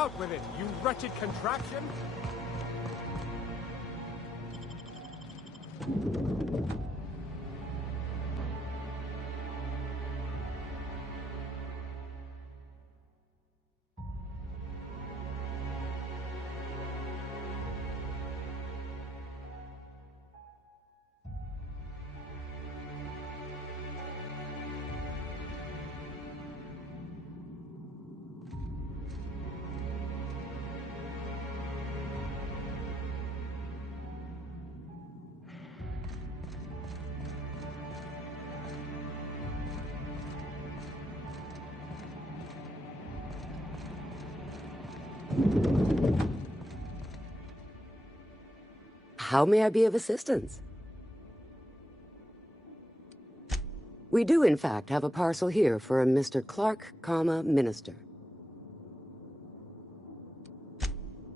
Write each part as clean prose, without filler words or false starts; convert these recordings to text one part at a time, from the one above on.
Out with it, you wretched contraption! How may I be of assistance? We do, in fact, have a parcel here for a Mr. Clark, Minister.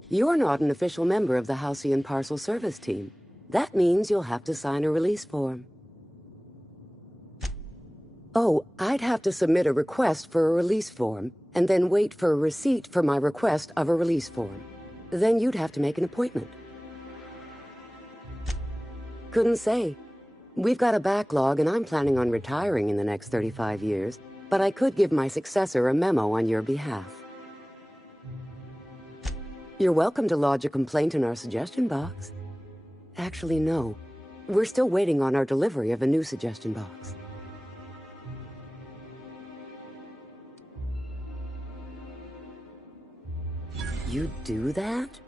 You're not an official member of the Halcyon Parcel Service Team. That means you'll have to sign a release form. Oh, I'd have to submit a request for a release form, and then wait for a receipt for my request of a release form. Then you'd have to make an appointment. Couldn't say. We've got a backlog, and I'm planning on retiring in the next 35 years, but I could give my successor a memo on your behalf. You're welcome to lodge a complaint in our suggestion box. Actually, no. We're still waiting on our delivery of a new suggestion box. You do that?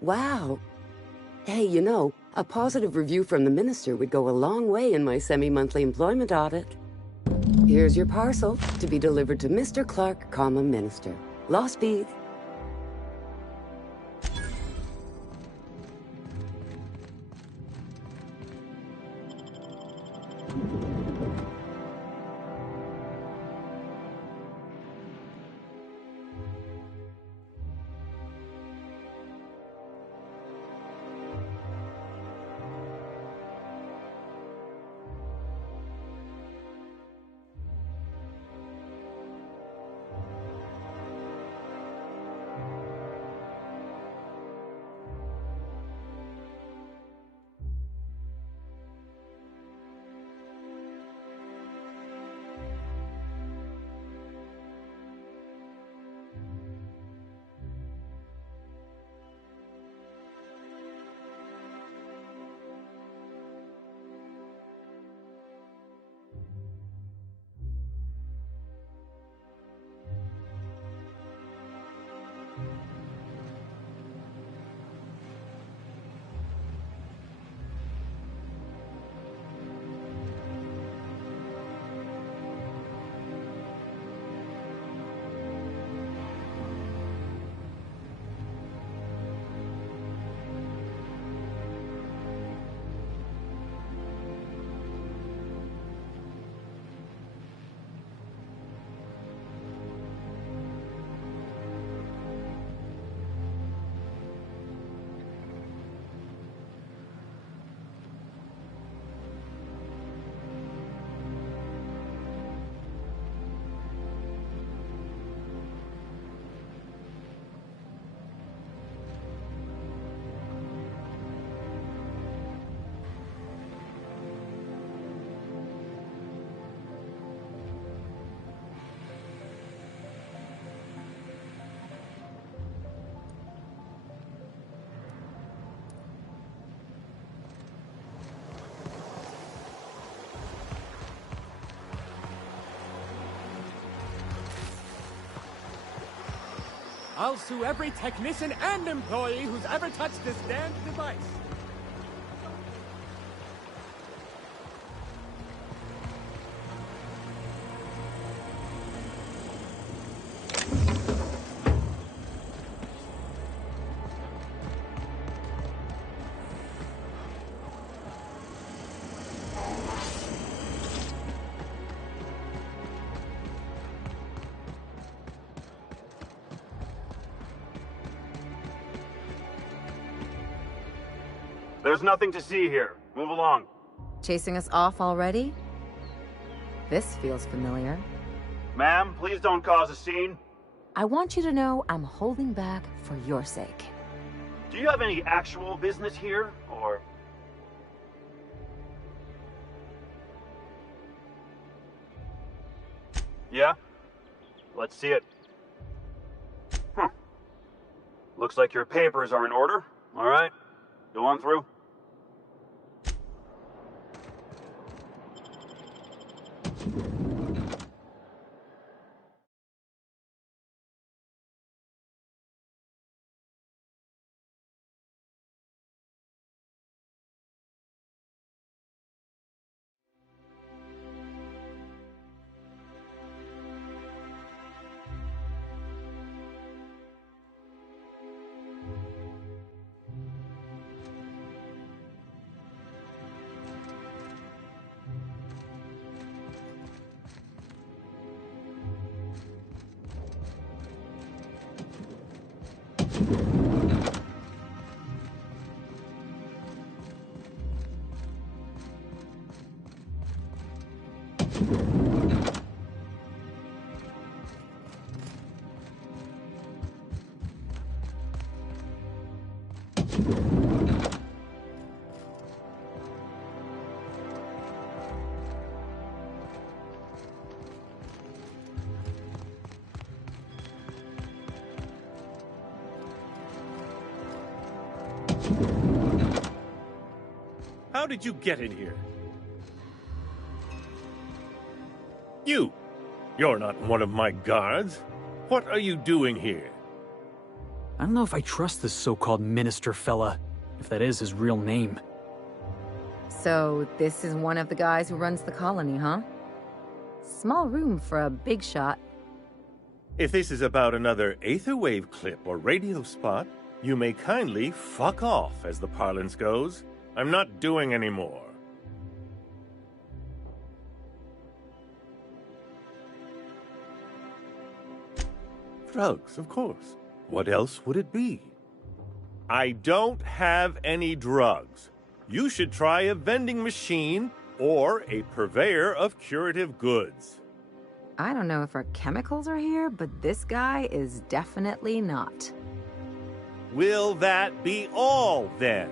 Wow. Hey, you know, a positive review from the minister would go a long way in my semi-monthly employment audit. Here's your parcel to be delivered to Mr. Clark, Minister. Law Speed. I'll sue every technician and employee who's ever touched this damned device. There's nothing to see here. Move along. Chasing us off already? This feels familiar. Ma'am, please don't cause a scene. I want you to know I'm holding back for your sake. Do you have any actual business here, or... Yeah? Let's see it. Looks like your papers are in order. All right, go on through. How did you get in here? You're not one of my guards. What are you doing here? I don't know if I trust this so-called minister fella, if that is his real name. So, this is one of the guys who runs the colony, huh? Small room for a big shot. If this is about another Aetherwave clip or radio spot, you may kindly fuck off, as the parlance goes. I'm not doing any more. Drugs, of course. What else would it be? I don't have any drugs. You should try a vending machine or a purveyor of curative goods. I don't know if our chemicals are here, but this guy is definitely not. Will that be all, then?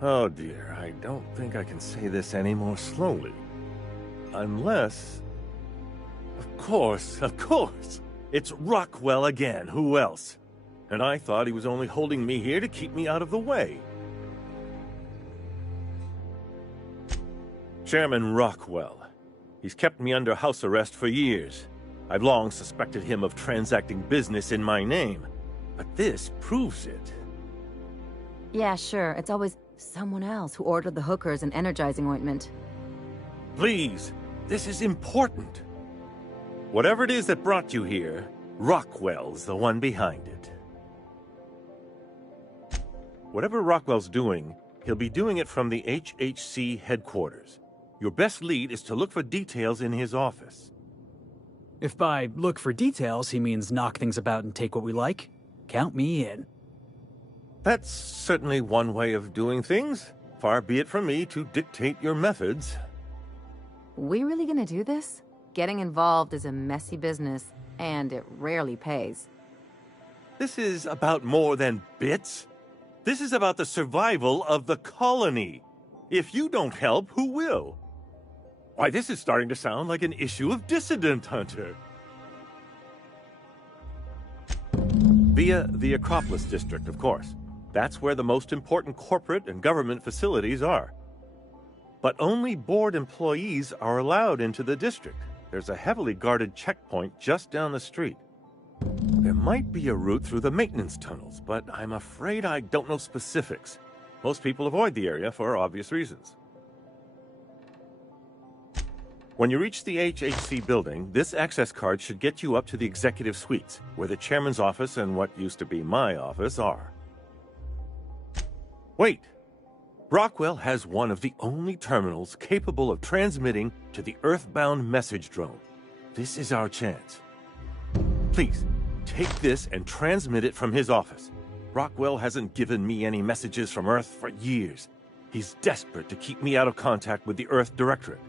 Oh dear, I don't think I can say this any more slowly. Unless... Of course! It's Rockwell again, who else? And I thought he was only holding me here to keep me out of the way. Chairman Rockwell. He's kept me under house arrest for years. I've long suspected him of transacting business in my name, but this proves it. Yeah, sure, it's always someone else who ordered the hookers and energizing ointment. Please, this is important. Whatever it is that brought you here, Rockwell's the one behind it. Whatever Rockwell's doing, he'll be doing it from the HHC headquarters. Your best lead is to look for details in his office. If by look for details he means knock things about and take what we like, count me in. That's certainly one way of doing things. Far be it from me to dictate your methods. We really gonna do this? Getting involved is a messy business, and it rarely pays. This is about more than bits. This is about the survival of the colony. If you don't help, who will? Why, this is starting to sound like an issue of Dissident Hunter. Via the Acropolis District, of course. That's where the most important corporate and government facilities are. But only board employees are allowed into the district. There's a heavily guarded checkpoint just down the street. There might be a route through the maintenance tunnels, but I'm afraid I don't know specifics. Most people avoid the area for obvious reasons. When you reach the HHC building, this access card should get you up to the executive suites, where the chairman's office and what used to be my office are. Wait! Rockwell has one of the only terminals capable of transmitting to the Earthbound message drone. This is our chance. Please, take this and transmit it from his office. Rockwell hasn't given me any messages from Earth for years. He's desperate to keep me out of contact with the Earth Directorate.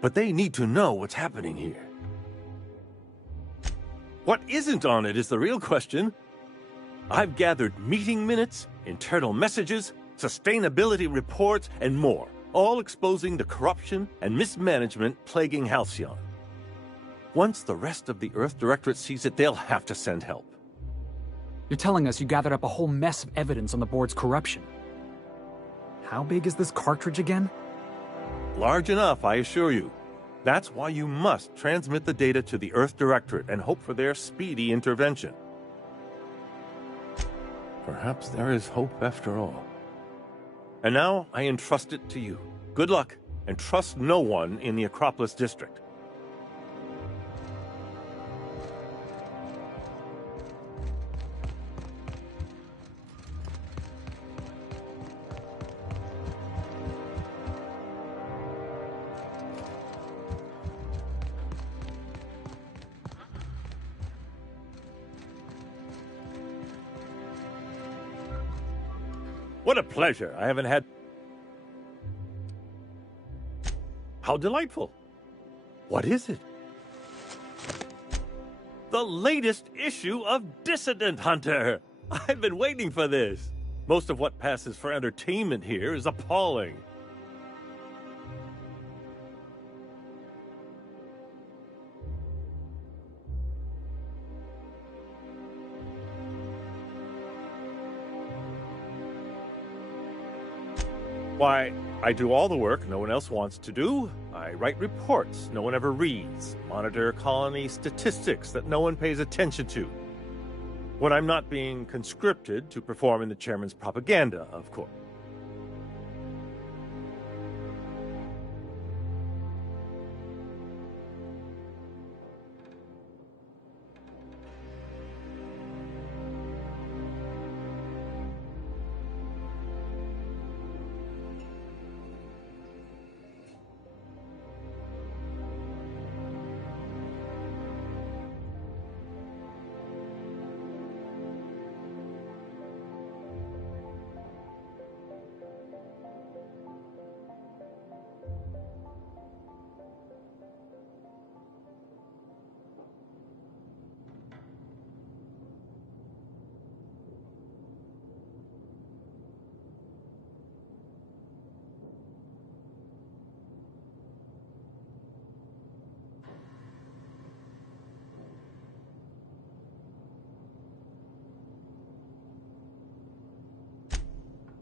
But they need to know what's happening here. What isn't on it is the real question. I've gathered meeting minutes, internal messages, sustainability reports, and more, all exposing the corruption and mismanagement plaguing Halcyon. Once the rest of the Earth Directorate sees it, they'll have to send help. You're telling us you gathered up a whole mess of evidence on the board's corruption. How big is this cartridge again? Large enough, I assure you. That's why you must transmit the data to the Earth Directorate and hope for their speedy intervention. Perhaps there is hope after all. And now I entrust it to you. Good luck, and trust no one in the Acropolis District. What a pleasure. I haven't had... How delightful. What is it? The latest issue of Dissident Hunter. I've been waiting for this. Most of what passes for entertainment here is appalling. Why, I do all the work no one else wants to do. I write reports no one ever reads, monitor colony statistics that no one pays attention to. When I'm not being conscripted to perform in the chairman's propaganda, of course.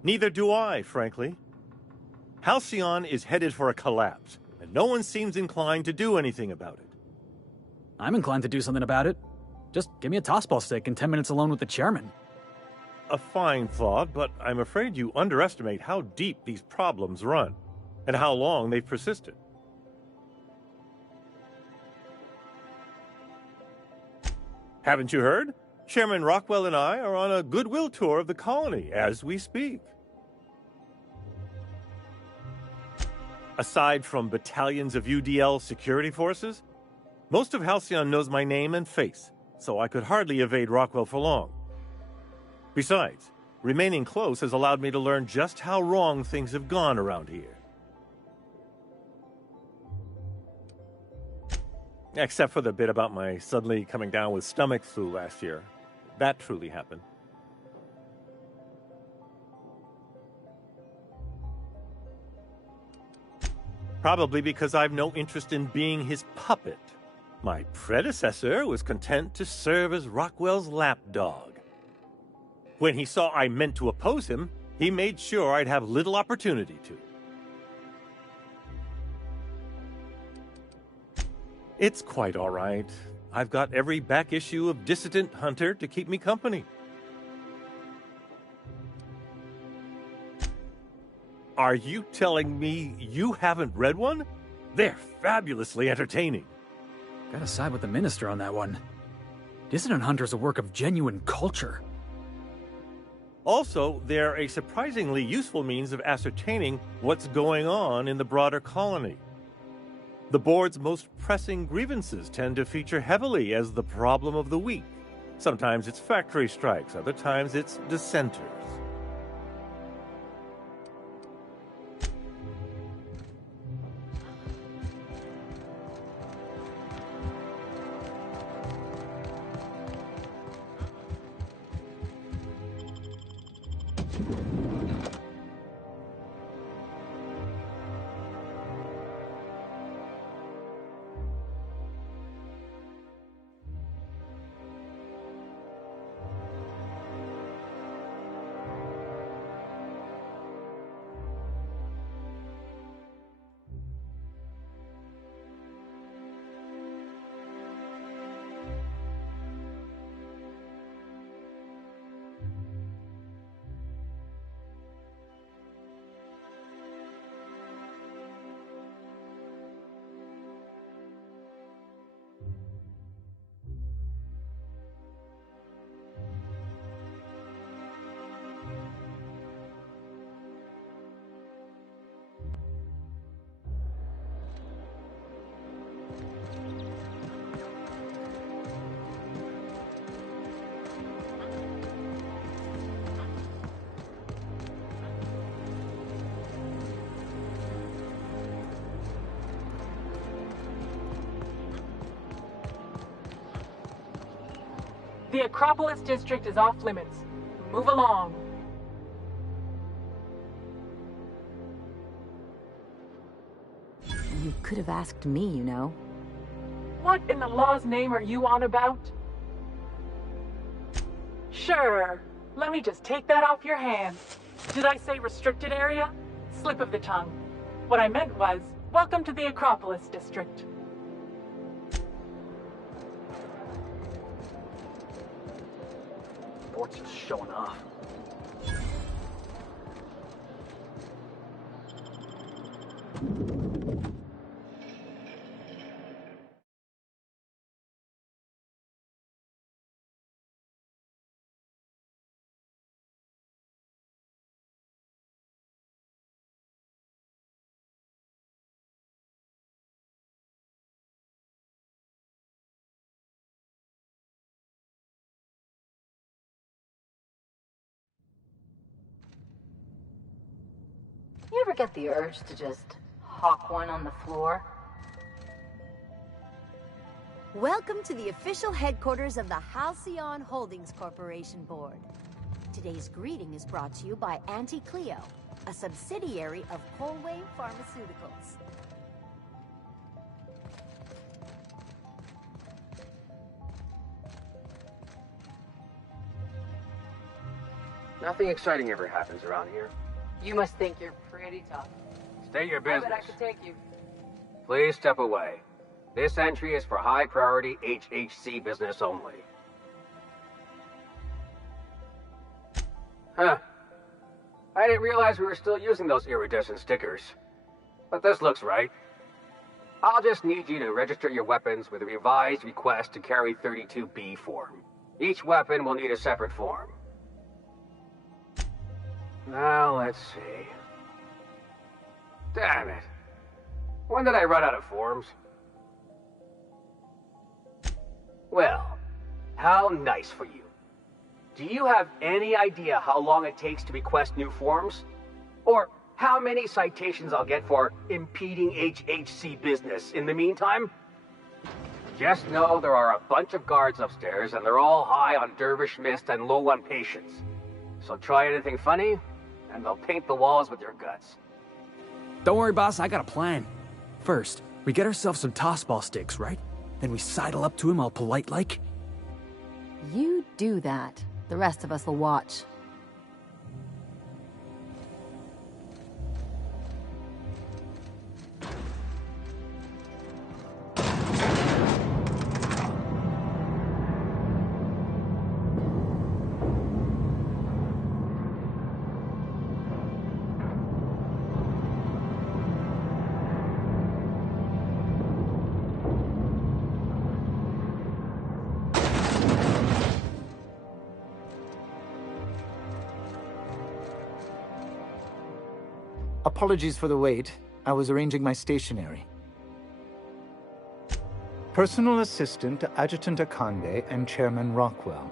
Neither do I, frankly. Halcyon is headed for a collapse, and no one seems inclined to do anything about it. I'm inclined to do something about it. Just give me a tossball stick and 10 minutes alone with the chairman. A fine thought, but I'm afraid you underestimate how deep these problems run, and how long they've persisted. Haven't you heard? Chairman Rockwell and I are on a goodwill tour of the colony as we speak. Aside from battalions of UDL security forces, most of Halcyon knows my name and face, so I could hardly evade Rockwell for long. Besides, remaining close has allowed me to learn just how wrong things have gone around here. Except for the bit about my suddenly coming down with stomach flu last year. That truly happened. Probably because I've no interest in being his puppet. My predecessor was content to serve as Rockwell's lapdog. When he saw I meant to oppose him, he made sure I'd have little opportunity to. It's quite all right. I've got every back issue of Dissident Hunter to keep me company. Are you telling me you haven't read one? They're fabulously entertaining. Gotta side with the minister on that one. Dissident Hunter's a work of genuine culture. Also, they're a surprisingly useful means of ascertaining what's going on in the broader colony. The board's most pressing grievances tend to feature heavily as the problem of the week. Sometimes it's factory strikes, other times it's dissenters. The Acropolis district is off limits. Move along. You could have asked me, you know. What in the law's name are you on about? Sure. Let me just take that off your hands. Did I say restricted area? Slip of the tongue. What I meant was, welcome to the Acropolis district. Bort's just showing off. You ever get the urge to just hawk one on the floor? Welcome to the official headquarters of the Halcyon Holdings Corporation Board. Today's greeting is brought to you by Auntie Cleo, a subsidiary of Colway Pharmaceuticals. Nothing exciting ever happens around here. You must think you're pretty tough. State your I business. bet I could take you. Please step away. This entry is for high priority HHC business only. Huh. I didn't realize we were still using those iridescent stickers. But this looks right. I'll just need you to register your weapons with a revised request to carry 32B form. Each weapon will need a separate form. Now, let's see. Damn it. When did I run out of forms? Well, how nice for you. Do you have any idea how long it takes to request new forms? Or how many citations I'll get for impeding HHC business in the meantime? Just know there are a bunch of guards upstairs and they're all high on Dervish Mist and low on patience. So try anything funny, and they'll paint the walls with your guts. Don't worry, boss, I got a plan. First, we get ourselves some tossball sticks, right? Then we sidle up to him all polite-like. You do that. The rest of us will watch. Apologies for the wait. I was arranging my stationery. Personal assistant to Adjutant Akande and Chairman Rockwell.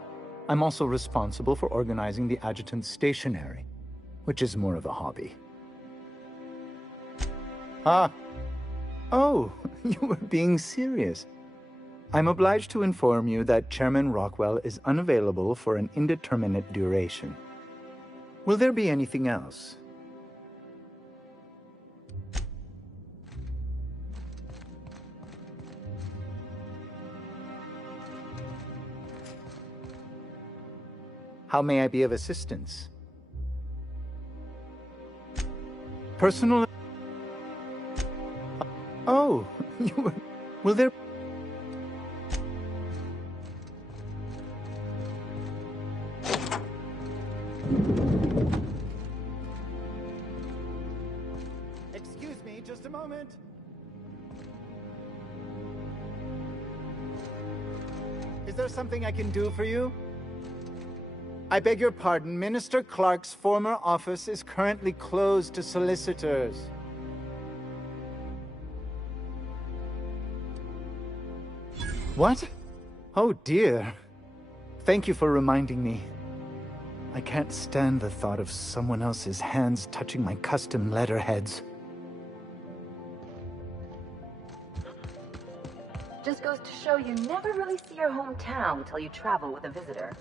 I'm also responsible for organizing the adjutant's stationery, which is more of a hobby. Ah. Oh, you were being serious. I'm obliged to inform you that Chairman Rockwell is unavailable for an indeterminate duration. Will there be anything else? How may I be of assistance? Personal... Oh, will there... Excuse me, just a moment. Is there something I can do for you? I beg your pardon, Minister Clark's former office is currently closed to solicitors. What? Oh dear. Thank you for reminding me. I can't stand the thought of someone else's hands touching my custom letterheads. Just goes to show you never really see your hometown till you travel with a visitor.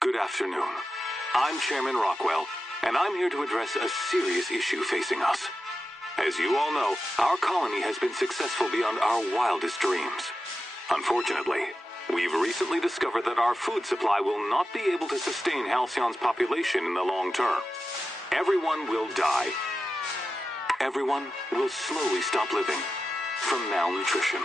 Good afternoon. I'm Chairman Rockwell, and I'm here to address a serious issue facing us. As you all know, our colony has been successful beyond our wildest dreams. Unfortunately, we've recently discovered that our food supply will not be able to sustain Halcyon's population in the long term. Everyone will die. Everyone will slowly stop living from malnutrition.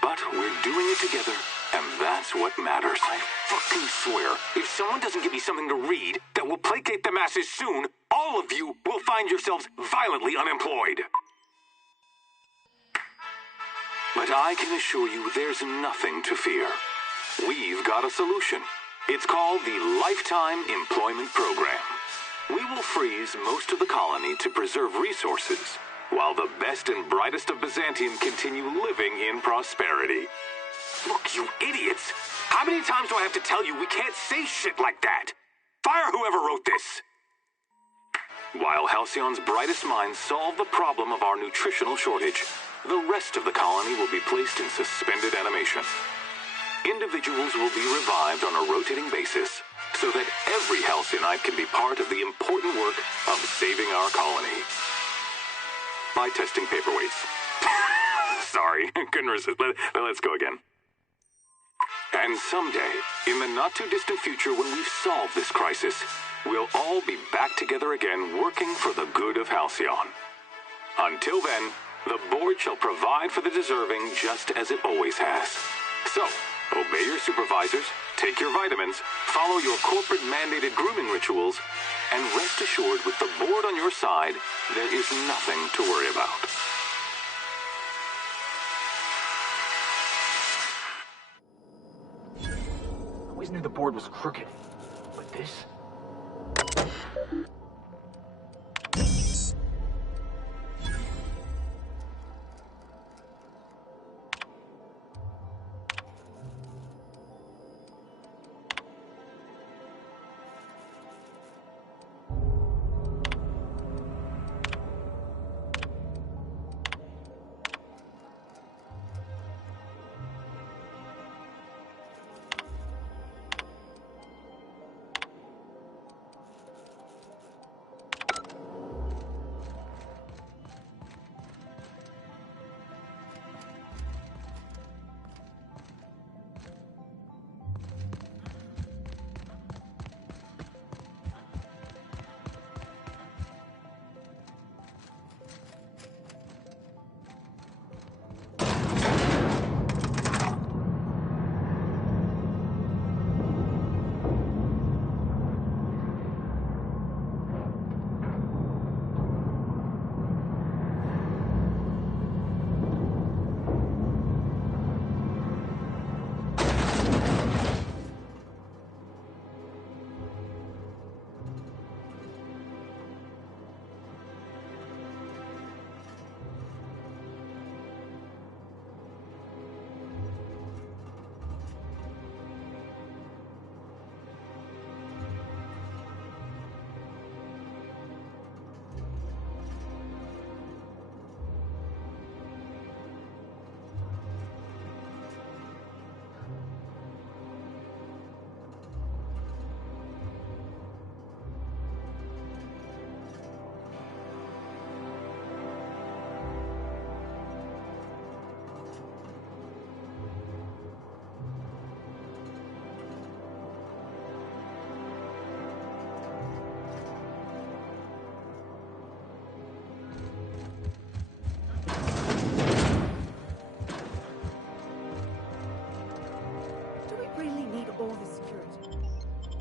But we're doing it together, and that's what matters. I fucking swear, if someone doesn't give me something to read that will placate the masses soon, all of you will find yourselves violently unemployed. But I can assure you there's nothing to fear. We've got a solution. It's called the Lifetime Employment Program. We will freeze most of the colony to preserve resources, while the best and brightest of Byzantium continue living in prosperity. Look, you idiots! How many times do I have to tell you we can't say shit like that? Fire whoever wrote this! While Halcyon's brightest minds solve the problem of our nutritional shortage, the rest of the colony will be placed in suspended animation. Individuals will be revived on a rotating basis, so that every Halcyon can be part of the important work of saving our colony. By testing paperweights. Sorry, couldn't resist. Let's go again. And someday, in the not-too-distant future when we've solved this crisis, we'll all be back together again working for the good of Halcyon. Until then, the board shall provide for the deserving just as it always has. So, obey your supervisors, take your vitamins, follow your corporate-mandated grooming rituals, and rest assured with the board on your side, there is nothing to worry about. I always knew the board was crooked, but this...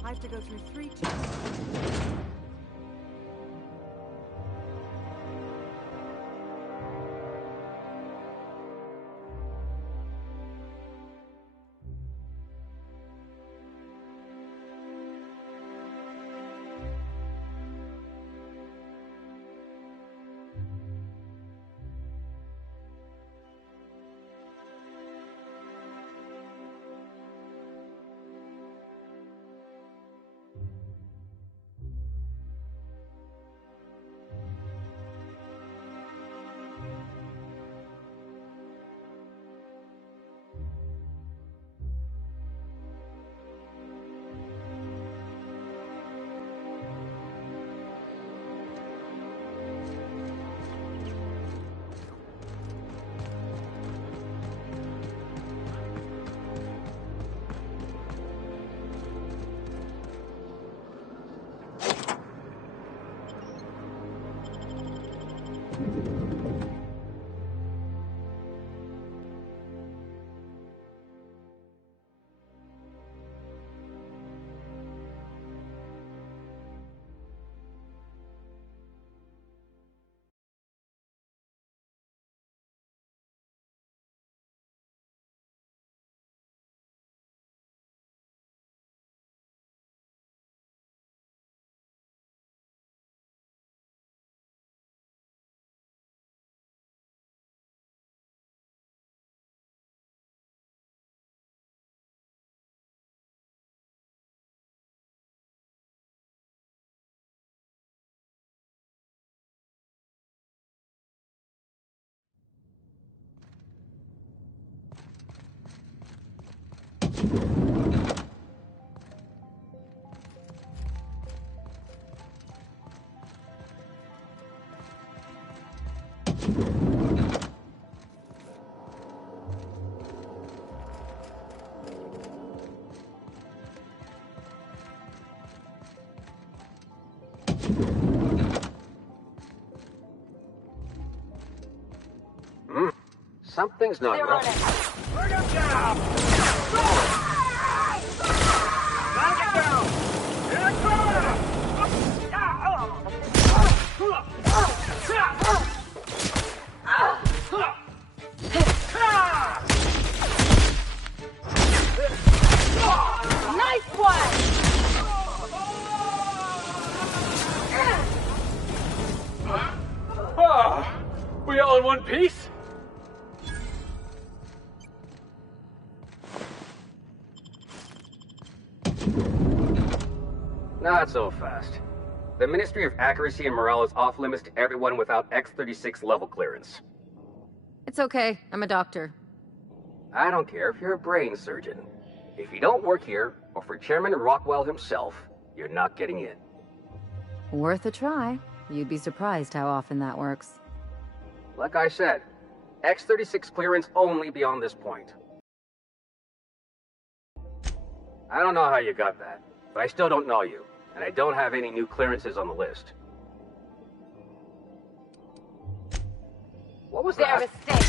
I have to go through 3 checks. Something's not right. Bring him down! Knock it down! Here it comes! Nice one! We all in one piece? Not so fast. The Ministry of Accuracy and Morale is off limits to everyone without X-36 level clearance. It's okay. I'm a doctor. I don't care if you're a brain surgeon. If you don't work here, or for Chairman Rockwell himself, you're not getting in. Worth a try. You'd be surprised how often that works. Like I said, X-36 clearance only beyond this point. I don't know how you got that, but I still don't know you, and I don't have any new clearances on the list. What was Their that? mistake.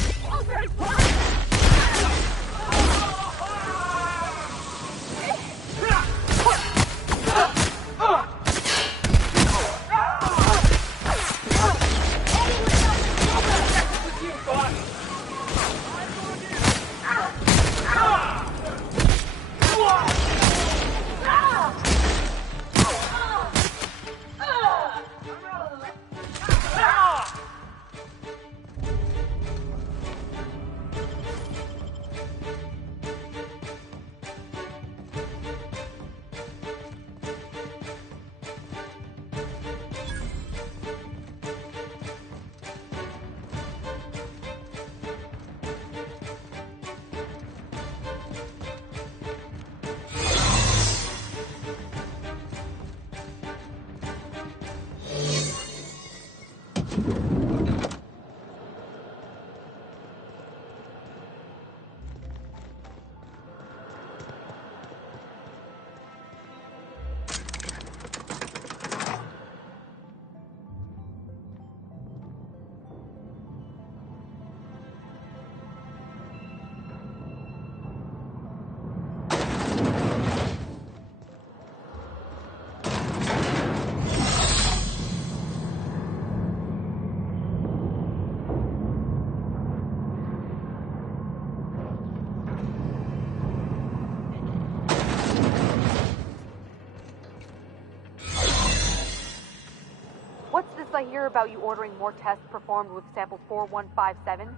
I hear about you ordering more tests performed with sample 4157,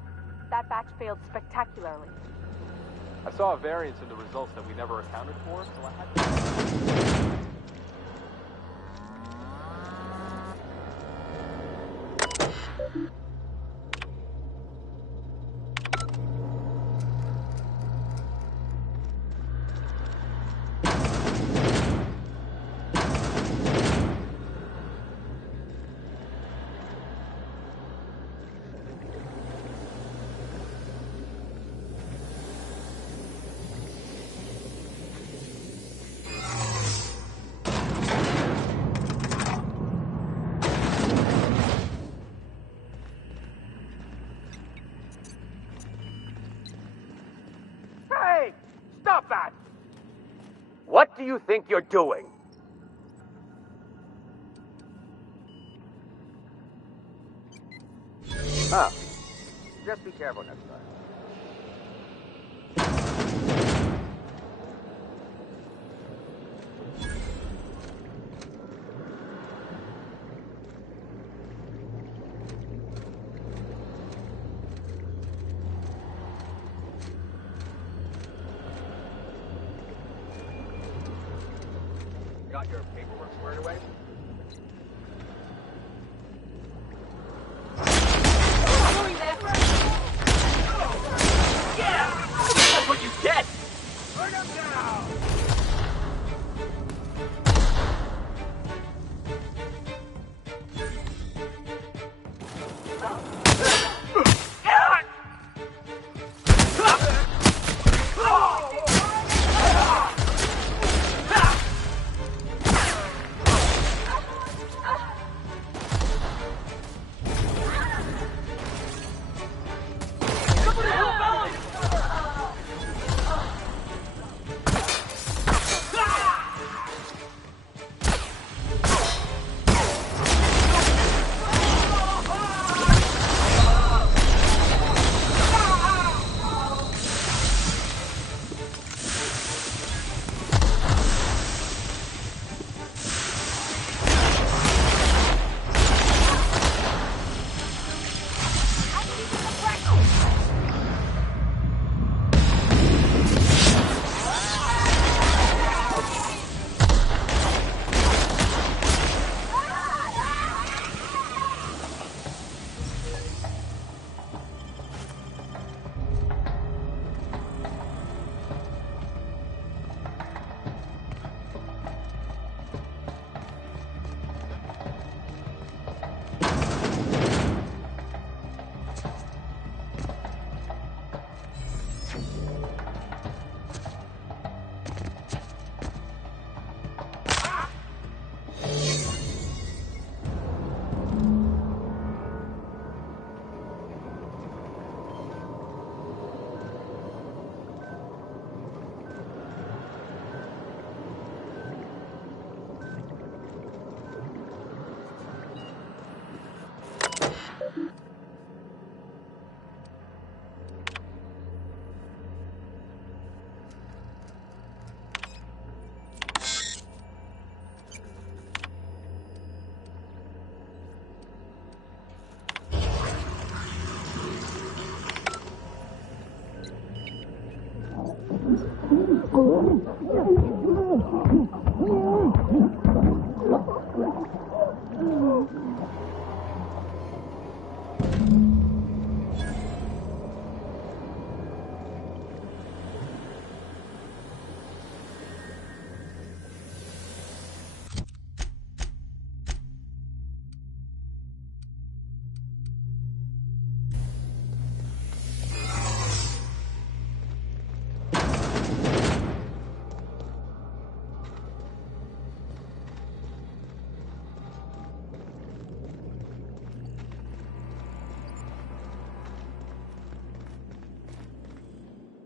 that batch failed spectacularly. I saw a variance in the results that we never accounted for, so I had to... Hey! Stop that! What do you think you're doing? Huh. Just be careful next time. Got your paperwork squared away? Yeah! That's what you get! Bring him down!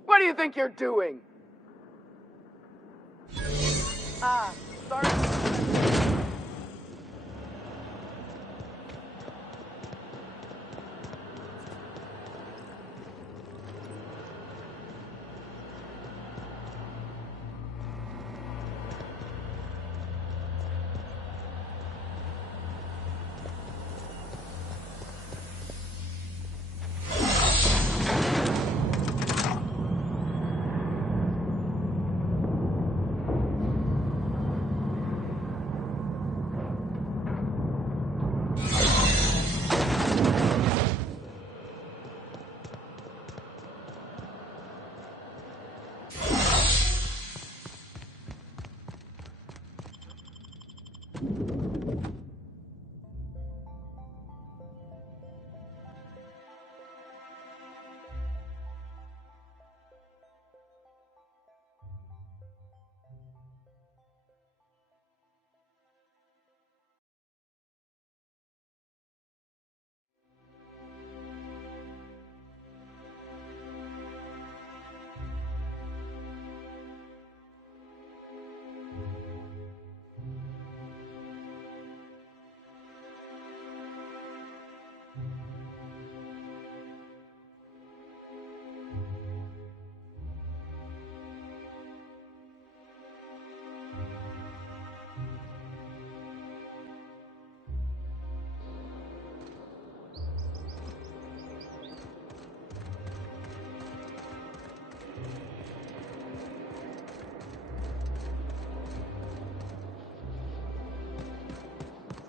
What do you think you're doing? Sorry.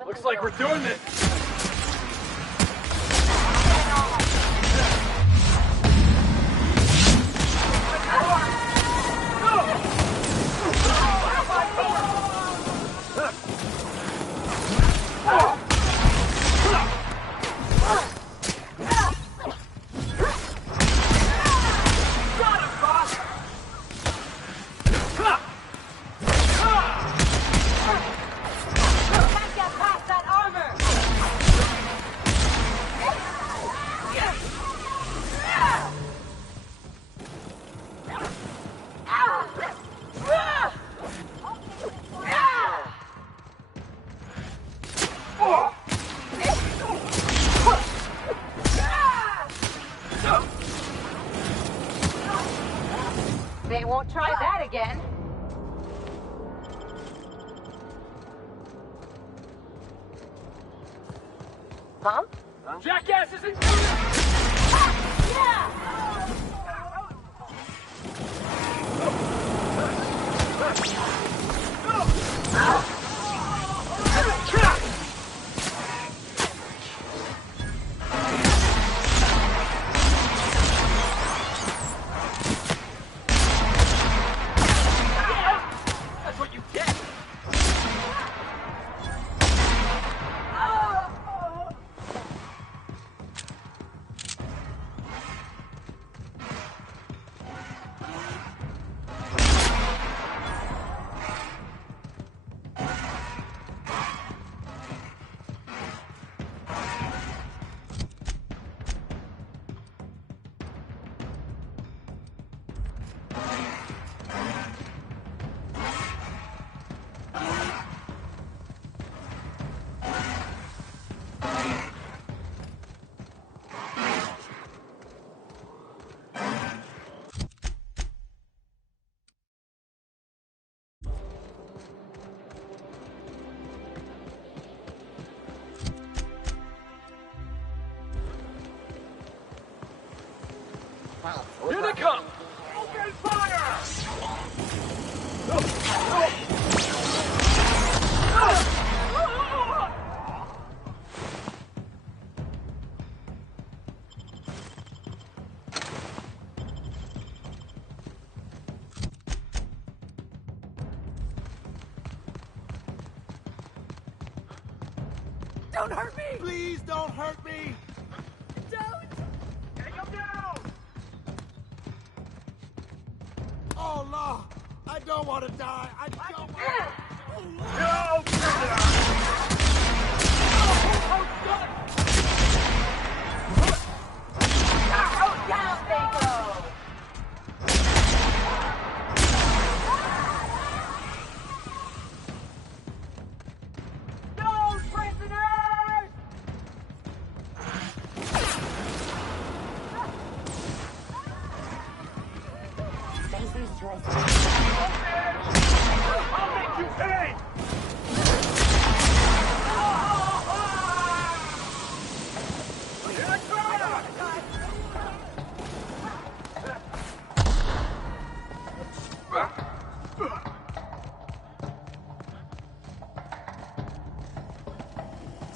Looks like we're doing this. They won't try that again. Huh? Jackasses in... That's what you get. Here they come! Open fire! Don't hurt me! Please don't hurt me! Don't! Take him down! Oh, Law! I don't want to die! I don't want to... No! Down they go! No, prisoners! Spacer's choice. I'll make you pay! Here I come!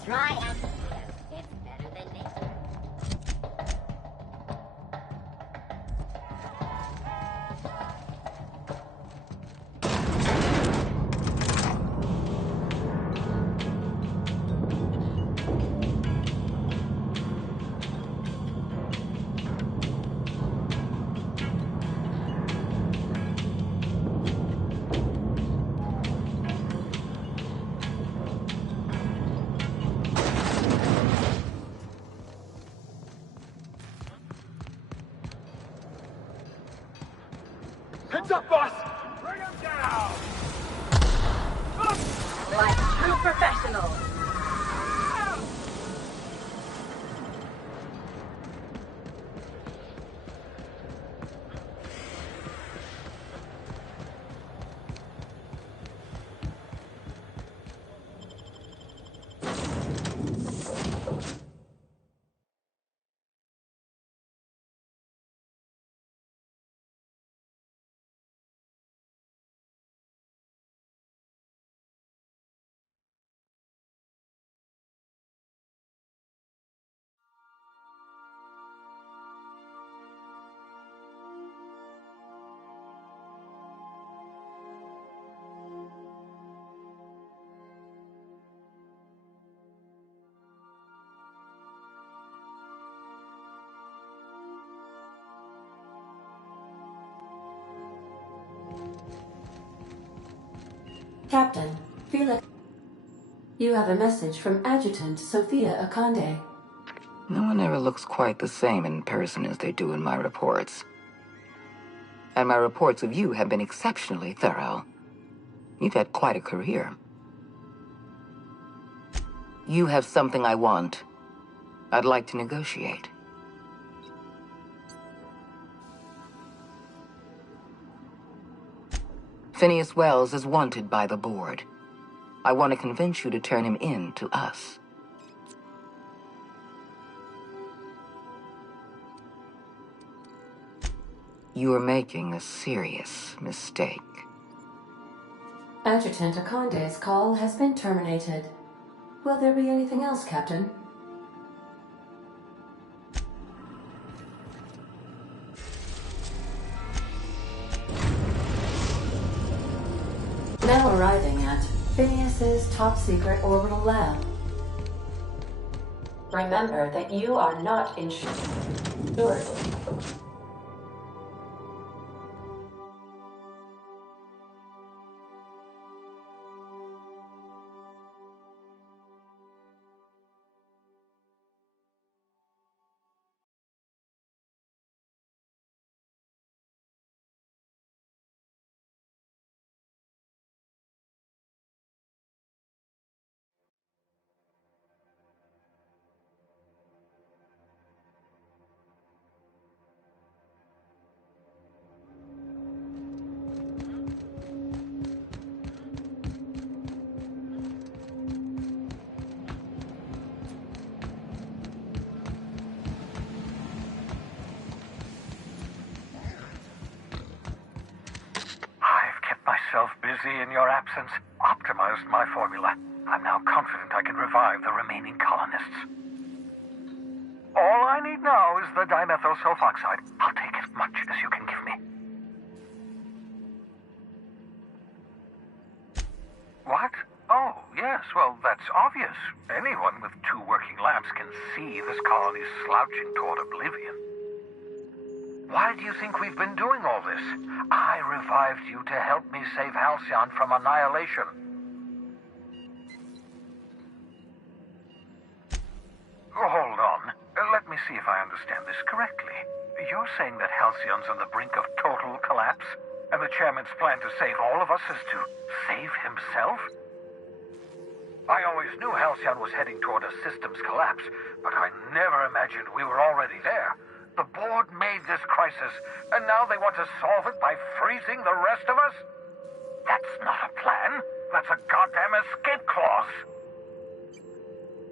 Try anti-Cleo. It's better than nature. Captain, Felix. You have a message from Adjutant Sophia Akande. No one ever looks quite the same in person as they do in my reports. And my reports of you have been exceptionally thorough. You've had quite a career. You have something I want. I'd like to negotiate. Phineas Wells is wanted by the board. I want to convince you to turn him in to us. You are making a serious mistake. Adjutant Akande's call has been terminated. Will there be anything else, Captain? Now arriving at Phineas's top-secret orbital lab. Remember that you are not insured. Busy in your absence, optimized my formula. I'm now confident I can revive the remaining colonists. All I need now is the dimethyl sulfoxide. I'll take as much as you can give me. What? Oh, yes, well, that's obvious. Anyone with 2 working labs can see this colony's slouching toward oblivion. Why do you think we've been doing all this? I revived you to help me save Halcyon from annihilation. Hold on. Let me see if I understand this correctly. You're saying that Halcyon's on the brink of total collapse, and the chairman's plan to save all of us is to save himself? I always knew Halcyon was heading toward a systems collapse, but I never imagined we were already there. The board made this crisis, and now they want to solve it by freezing the rest of us? That's not a plan. That's a goddamn escape clause.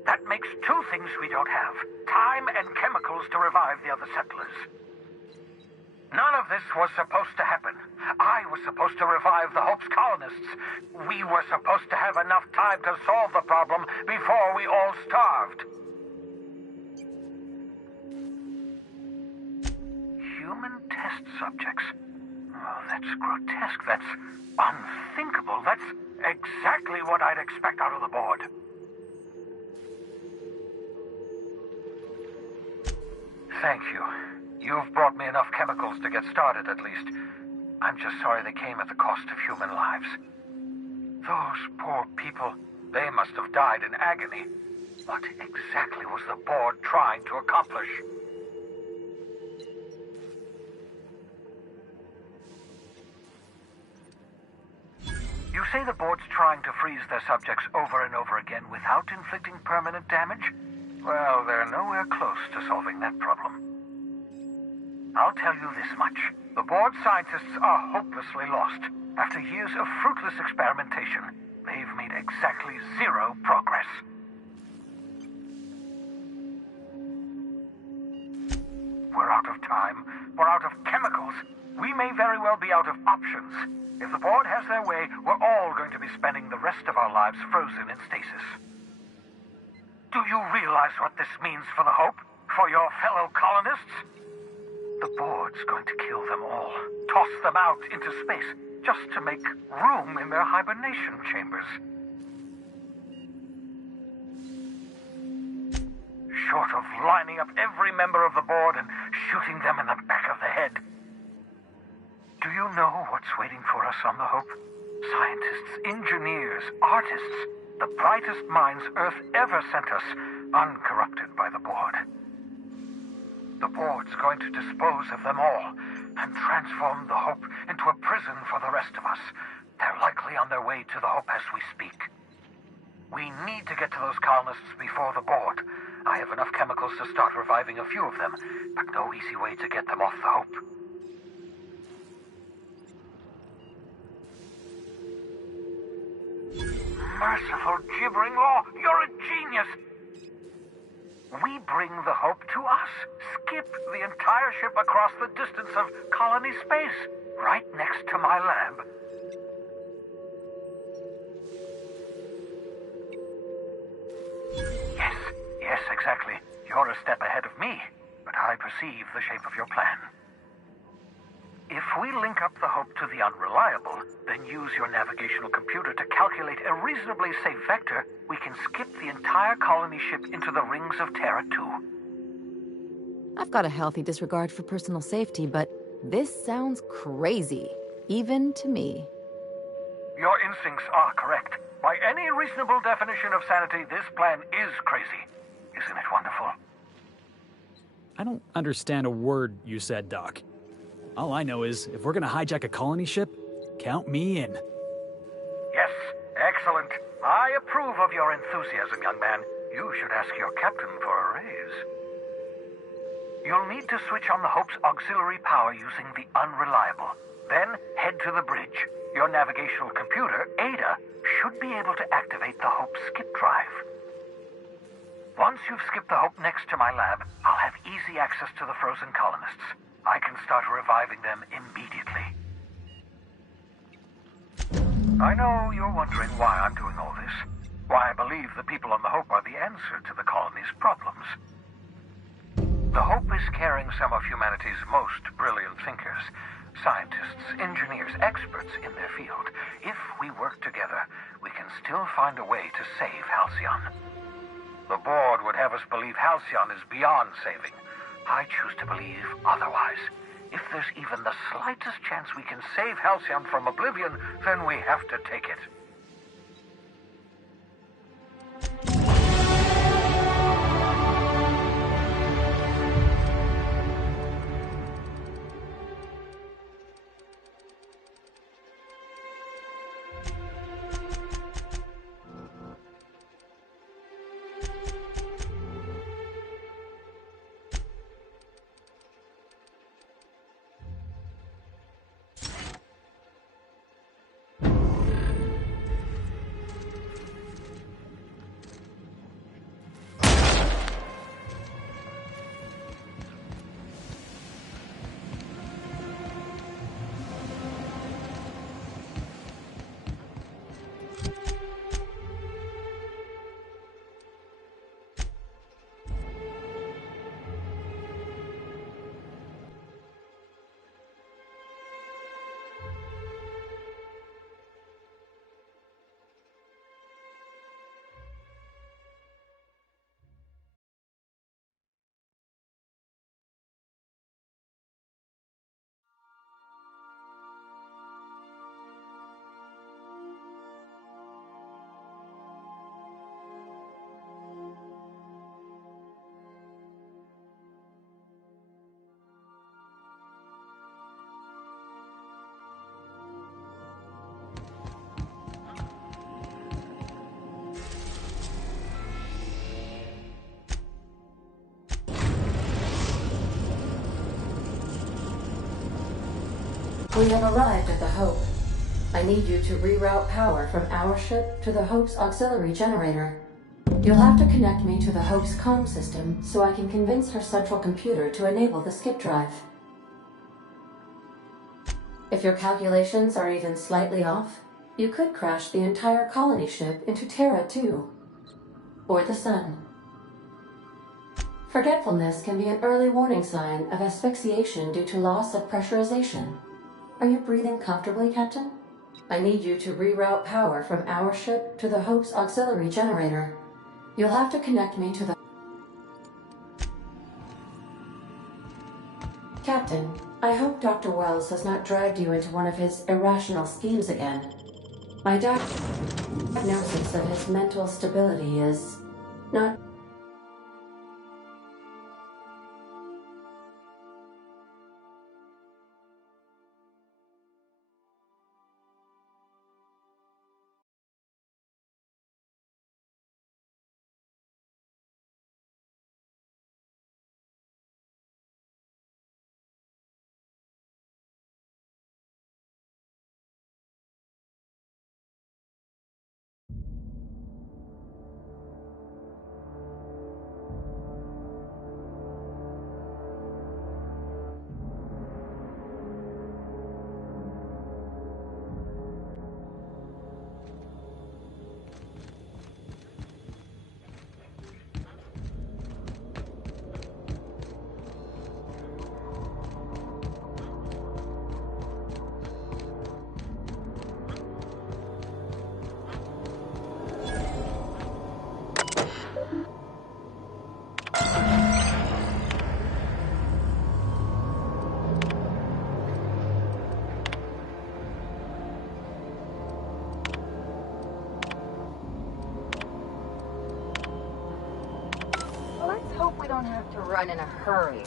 That makes 2 things we don't have. Time and chemicals to revive the other settlers. None of this was supposed to happen. I was supposed to revive the Hope's colonists. We were supposed to have enough time to solve the problem before we all starved. Human test subjects. Oh, that's grotesque. That's unthinkable. That's exactly what I'd expect out of the board. Thank you. You've brought me enough chemicals to get started, at least. I'm just sorry they came at the cost of human lives. Those poor people, they must have died in agony. What exactly was the board trying to accomplish? You say the board's trying to freeze their subjects over and over again without inflicting permanent damage? Well, they're nowhere close to solving that problem. I'll tell you this much. The board scientists are hopelessly lost. After years of fruitless experimentation, they've made exactly 0 progress. We're out of time. We're out of chemicals. We may very well be out of options. If the board has their way, we're all going to be spending the rest of our lives frozen in stasis. Do you realize what this means for the Hope? For your fellow colonists? The board's going to kill them all. Toss them out into space, just to make room in their hibernation chambers. Short of lining up every member of the board and shooting them in the back of the head. Do you know what's waiting for us on the Hope? Scientists, engineers, artists, the brightest minds Earth ever sent us, uncorrupted by the Board. The Board's going to dispose of them all and transform the Hope into a prison for the rest of us. They're likely on their way to the Hope as we speak. We need to get to those colonists before the Board. I have enough chemicals to start reviving a few of them, but no easy way to get them off the Hope. Merciful gibbering law, you're a genius! We bring the Hope to us. Skip the entire ship across the distance of colony space, right next to my lab. Yes, exactly. You're a step ahead of me, but I perceive the shape of your plan. If we link up the Hope to the Unreliable, then use your navigational computer to calculate a reasonably safe vector, we can skip the entire colony ship into the rings of Terra 2. I've got a healthy disregard for personal safety, but this sounds crazy, even to me. Your instincts are correct. By any reasonable definition of sanity, this plan is crazy. Isn't it wonderful? I don't understand a word you said, Doc. All I know is, if we're gonna hijack a colony ship, count me in. Yes, excellent. I approve of your enthusiasm, young man. You should ask your captain for a raise. You'll need to switch on the Hope's auxiliary power using the Unreliable. Then head to the bridge. Your navigational computer, Ada, should be able to activate the Hope's skip drive. Once you've skipped the Hope next to my lab, I'll have easy access to the frozen colonists. I can start reviving them immediately. I know you're wondering why I'm doing all this. Why I believe the people on the Hope are the answer to the colony's problems. The Hope is carrying some of humanity's most brilliant thinkers. Scientists, engineers, experts in their field. If we work together, we can still find a way to save Halcyon. The Board would have us believe Halcyon is beyond saving. I choose to believe otherwise. If there's even the slightest chance we can save Halcyon from oblivion, then we have to take it. We have arrived at the Hope. I need you to reroute power from our ship to the Hope's auxiliary generator. You'll have to connect me to the Hope's comm system so I can convince her central computer to enable the skip drive. If your calculations are even slightly off, you could crash the entire colony ship into Terra 2, or the Sun. Forgetfulness can be an early warning sign of asphyxiation due to loss of pressurization. Are you breathing comfortably, Captain? I need you to reroute power from our ship to the Hope's auxiliary generator. You'll have to connect me to the... Captain, I hope Dr. Wells has not dragged you into one of his irrational schemes again. My diagnosis of his mental stability is not... Let's hope we don't have to run in a hurry.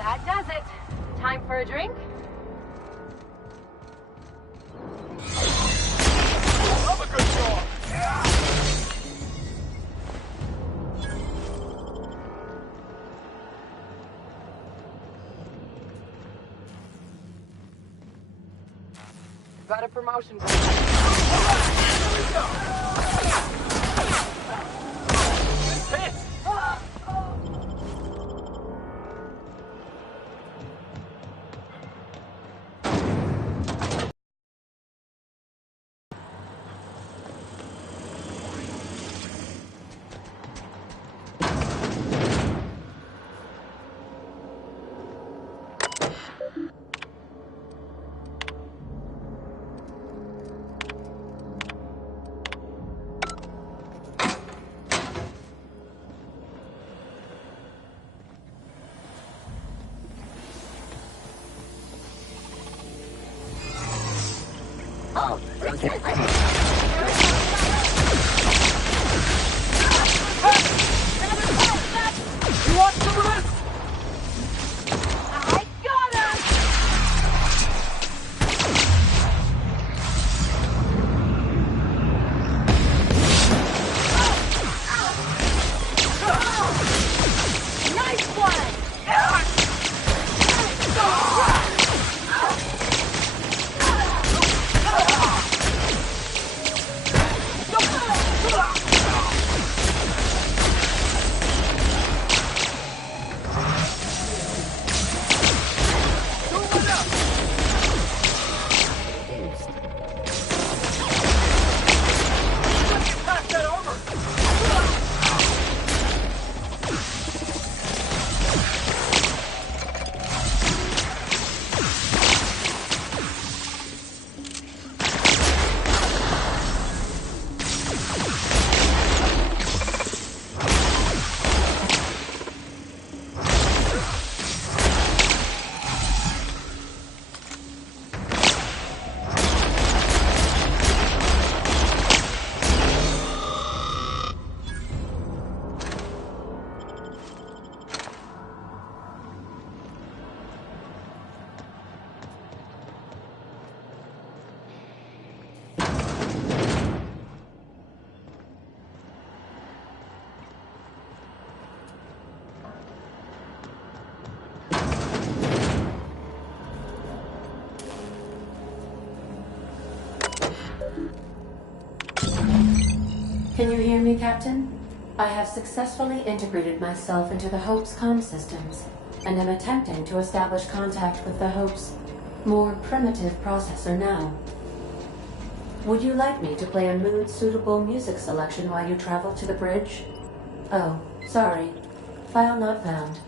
That does it. Time for a drink? Got a promotion. You want some of this? I got him! Nice one! Can you hear me, Captain? I have successfully integrated myself into the Hope's comm systems, and am attempting to establish contact with the Hope's more primitive processor now. Would you like me to play a mood-suitable music selection while you travel to the bridge? Oh, sorry. File not found.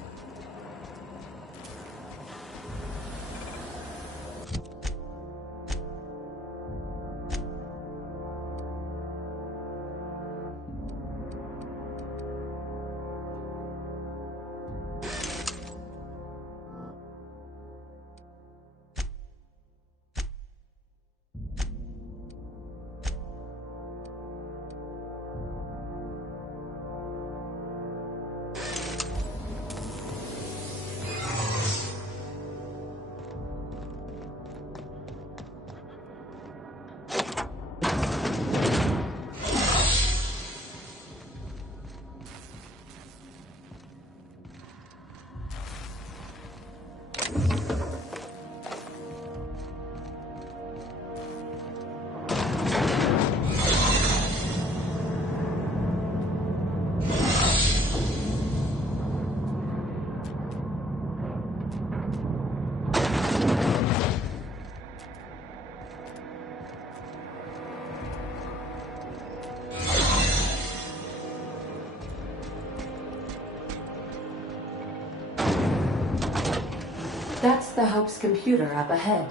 That's the Hope's computer up ahead.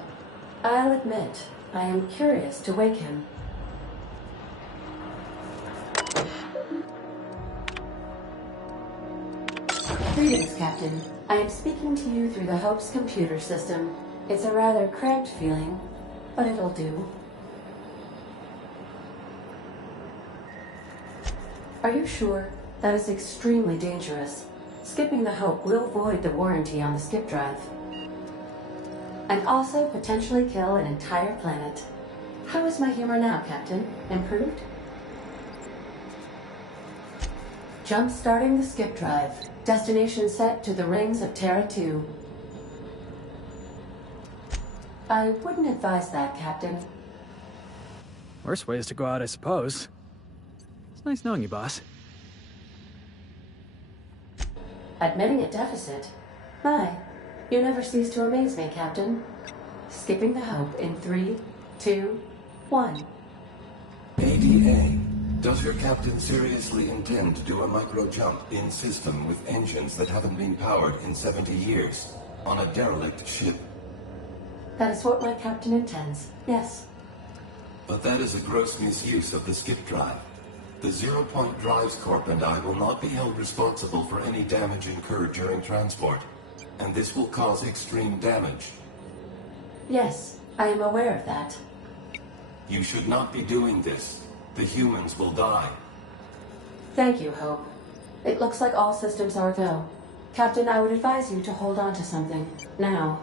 I'll admit, I am curious to wake him. Greetings, Captain. I am speaking to you through the Hope's computer system. It's a rather cramped feeling, but it'll do. Are you sure? That is extremely dangerous. Skipping the Hope will void the warranty on the skip drive. And also potentially kill an entire planet. How is my humor now, Captain? Improved? Jump-starting the skip drive. Destination set to the rings of Terra 2. I wouldn't advise that, Captain. Worst ways to go out, I suppose. It's nice knowing you, boss. Admitting a deficit? My, you never cease to amaze me, Captain. Skipping the Hope in 3, 2, 1. ADA, does your captain seriously intend to do a micro-jump in system with engines that haven't been powered in 70 years on a derelict ship? That is what my captain intends, yes. But that is a gross misuse of the skip drive. The Zero Point Drives Corp and I will not be held responsible for any damage incurred during transport, and this will cause extreme damage. Yes, I am aware of that. You should not be doing this. The humans will die. Thank you, Hope. It looks like all systems are go. Captain, I would advise you to hold on to something. Now.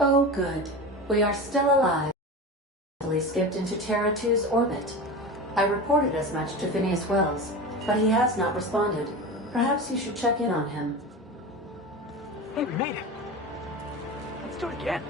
Oh, good. We are still alive. We skipped into Terra 2's orbit. I reported as much to Phineas Wells, but he has not responded. Perhaps you should check in on him. Hey, we made it. Let's do it again.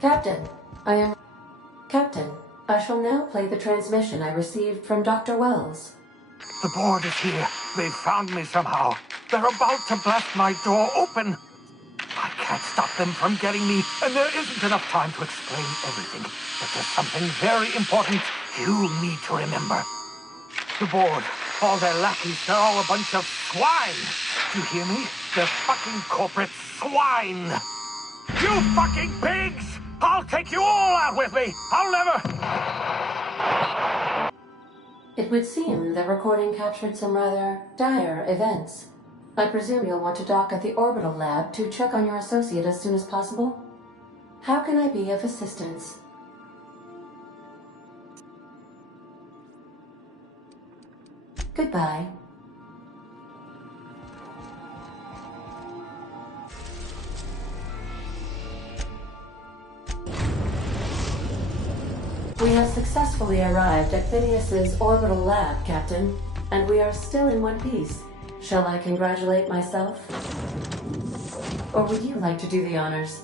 Captain, Captain, I shall now play the transmission I received from Dr. Wells. The board is here. They've found me somehow. They're about to blast my door open. I can't stop them from getting me, and there isn't enough time to explain everything. But there's something very important you need to remember. The board, all their lackeys, they're all a bunch of swine. Do you hear me? They're fucking corporate swine. You fucking pigs! I'll take you all out with me! I'll never... It would seem the recording captured some rather dire events. I presume you'll want to dock at the orbital lab to check on your associate as soon as possible? How can I be of assistance? Goodbye. We have successfully arrived at Phineas's orbital lab, Captain, and we are still in one piece. Shall I congratulate myself? Or would you like to do the honors?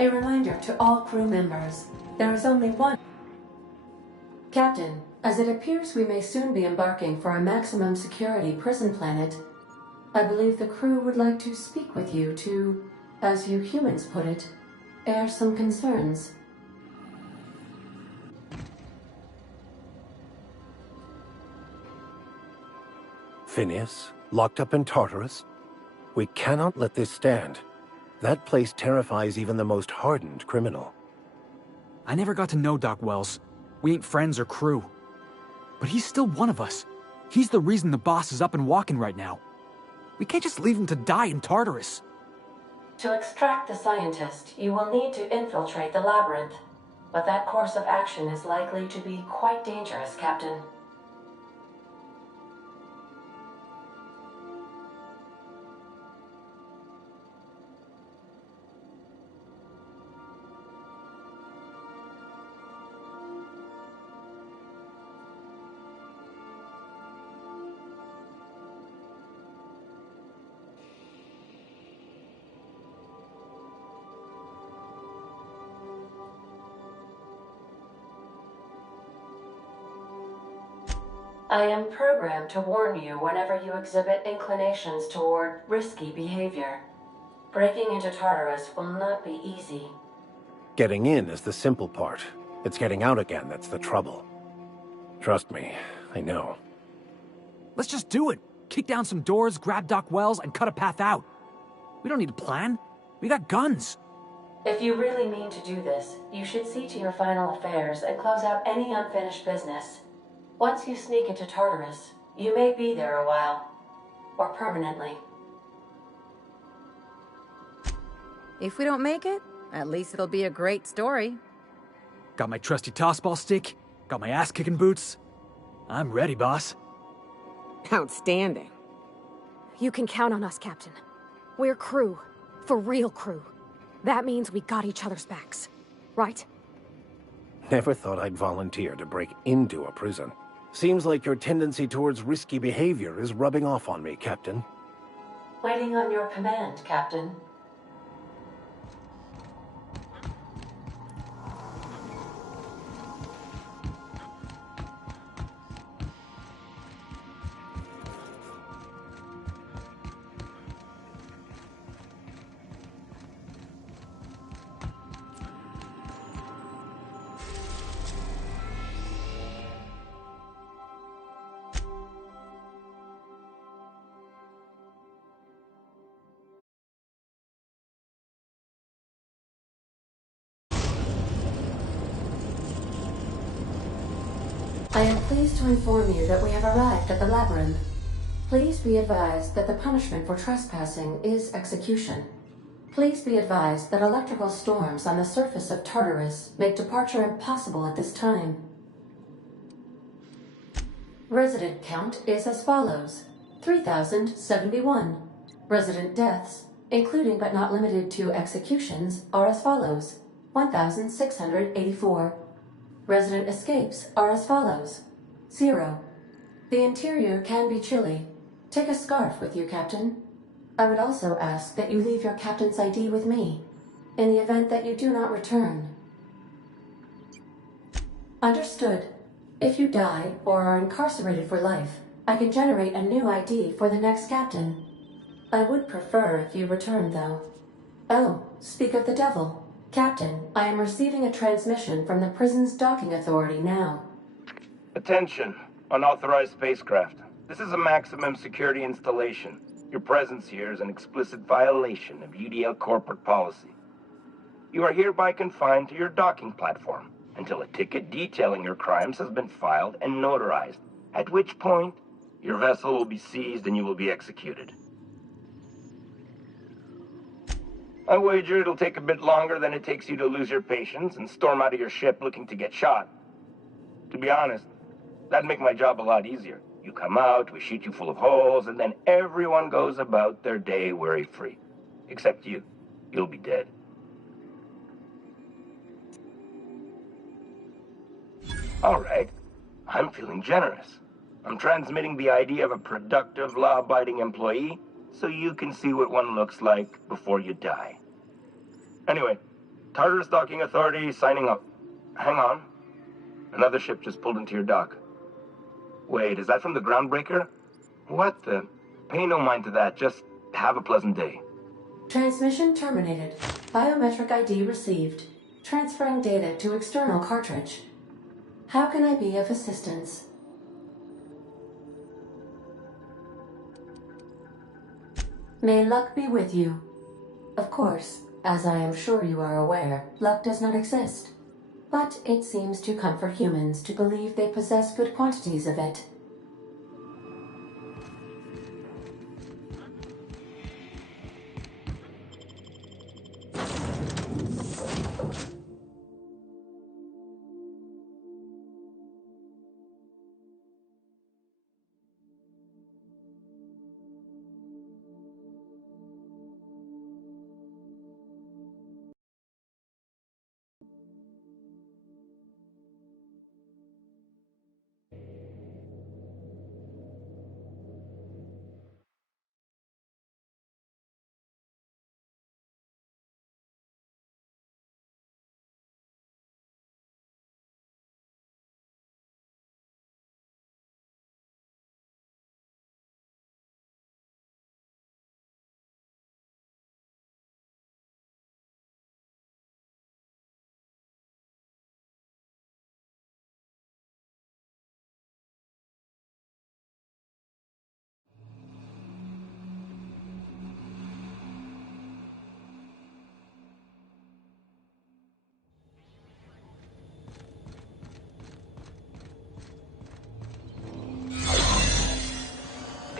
A reminder to all crew members, there is only one. Captain, as it appears we may soon be embarking for a maximum security prison planet, I believe the crew would like to speak with you to, as you humans put it, air some concerns. Phineas, locked up in Tartarus? We cannot let this stand. That place terrifies even the most hardened criminal. I never got to know Doc Wells. We ain't friends or crew. But he's still one of us. He's the reason the boss is up and walking right now. We can't just leave him to die in Tartarus. To extract the scientist, you will need to infiltrate the labyrinth. But that course of action is likely to be quite dangerous, Captain. I am programmed to warn you whenever you exhibit inclinations toward risky behavior. Breaking into Tartarus will not be easy. Getting in is the simple part. It's getting out again that's the trouble. Trust me, I know. Let's just do it. Kick down some doors, grab Doc Wells, and cut a path out. We don't need a plan. We got guns. If you really mean to do this, you should see to your final affairs and close out any unfinished business. Once you sneak into Tartarus, you may be there a while. Or permanently. If we don't make it, at least it'll be a great story. Got my trusty tossball stick, got my ass-kicking boots. I'm ready, boss. Outstanding. You can count on us, Captain. We're crew. For real crew. That means we got each other's backs. Right? Never thought I'd volunteer to break into a prison. Seems like your tendency towards risky behavior is rubbing off on me, Captain. Waiting on your command, Captain. I am pleased to inform you that we have arrived at the labyrinth. Please be advised that the punishment for trespassing is execution. Please be advised that electrical storms on the surface of Tartarus make departure impossible at this time. Resident count is as follows: 3,071. Resident deaths, including but not limited to executions, are as follows: 1,684. Resident escapes are as follows: 0. The interior can be chilly. Take a scarf with you, Captain. I would also ask that you leave your captain's ID with me, in the event that you do not return. Understood. If you die or are incarcerated for life, I can generate a new ID for the next captain. I would prefer if you returned, though. Oh, speak of the devil. Captain, I am receiving a transmission from the prison's docking authority now. Attention, unauthorized spacecraft. This is a maximum security installation. Your presence here is an explicit violation of UDL corporate policy. You are hereby confined to your docking platform until a ticket detailing your crimes has been filed and notarized, at which point your vessel will be seized and you will be executed. I wager it'll take a bit longer than it takes you to lose your patience and storm out of your ship looking to get shot. To be honest, that'd make my job a lot easier. You come out, we shoot you full of holes, and then everyone goes about their day worry-free. Except you. You'll be dead. Alright, I'm feeling generous. I'm transmitting the idea of a productive, law-abiding employee so you can see what one looks like before you die. Anyway, Tartarus Docking Authority signing up. Hang on. Another ship just pulled into your dock. Wait, is that from the Groundbreaker? What the? Pay no mind to that. Just have a pleasant day. Transmission terminated. Biometric ID received. Transferring data to external cartridge. How can I be of assistance? May luck be with you. Of course, as I am sure you are aware, luck does not exist. But it seems to comfort humans to believe they possess good quantities of it.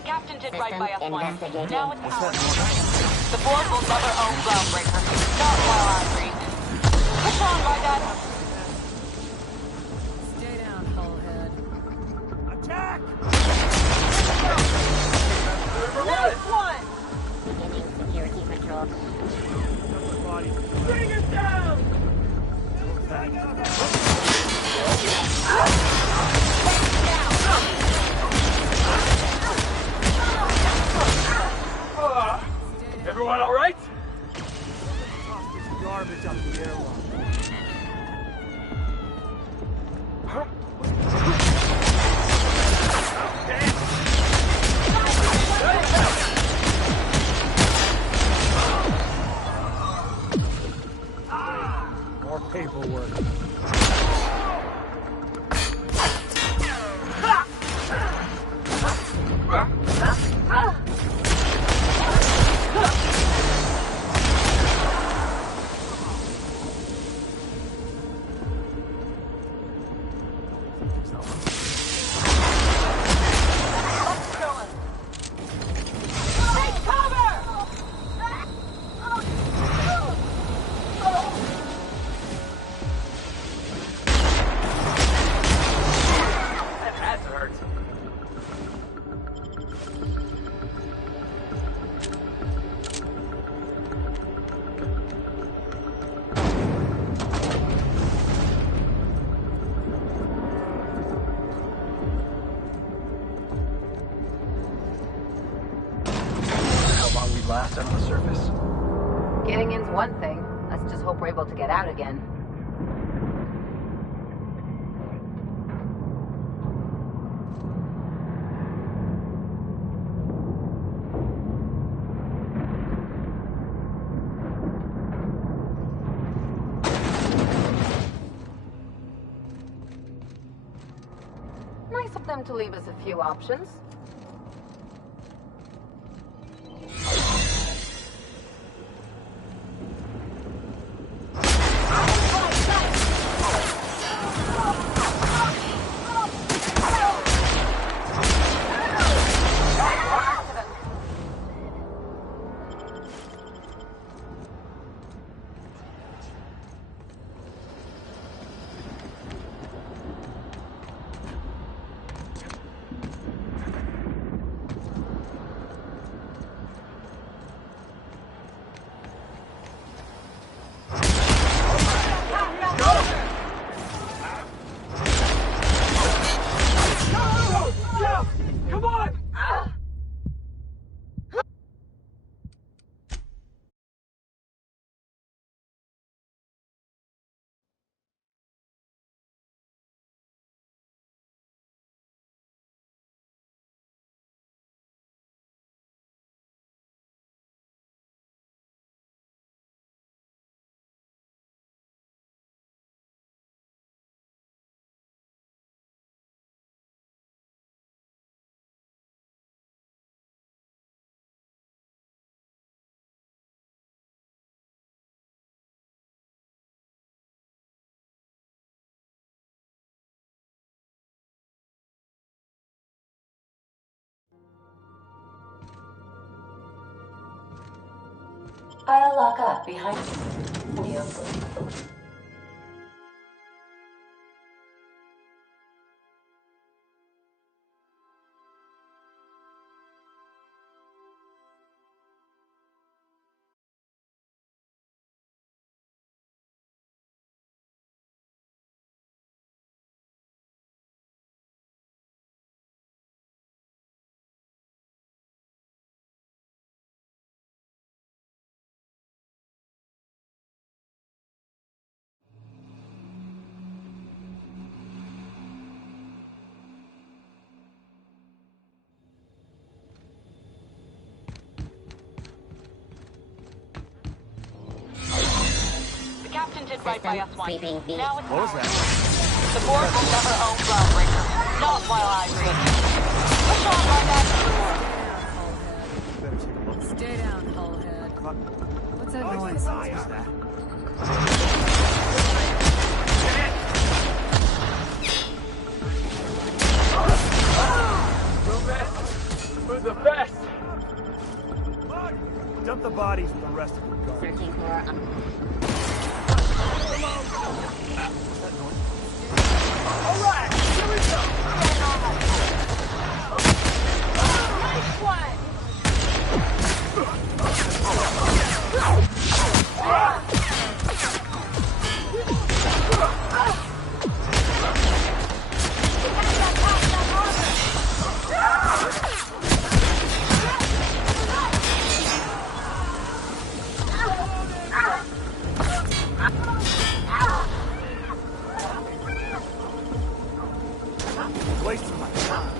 Captain did right by us once. Now it's ours. The board will never own Groundbreaker. Not while I breathe. Push on, my dad. Stay down, Hullhead. Attack! Nice one! Beginning security patrol. Bring it down! Everyone all right? Toss this garbage up the airlock. More paperwork. Last on the surface. Getting in's one thing. Let's just hope we're able to get out again. Nice of them to leave us a few options. I'll lock up behind you. Captain did right by us once. Now it's What was that? The board will never own Groundbreaker. Not while I read. Push on by that door. Stay down, Hullhead. What's that noise? What's that? We're the best! Dump the bodies with the rest of them. Searching for Alright, here we go! Nice one! Wasting my time.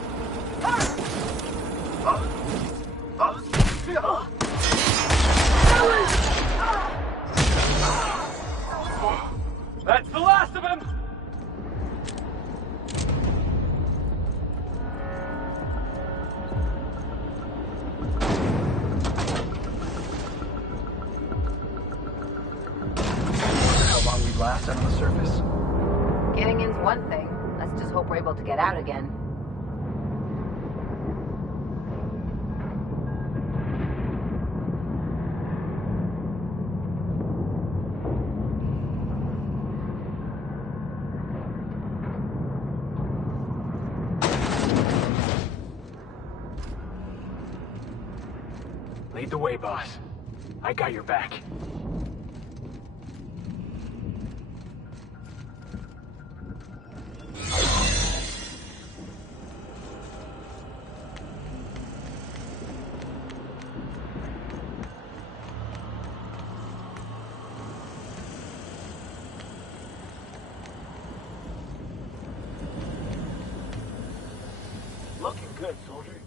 That's the last of him! How long we last on the surface? Getting in's one thing. Let's just hope we're able to get out again. Lead the way, boss. I got your back. Looking good, soldier.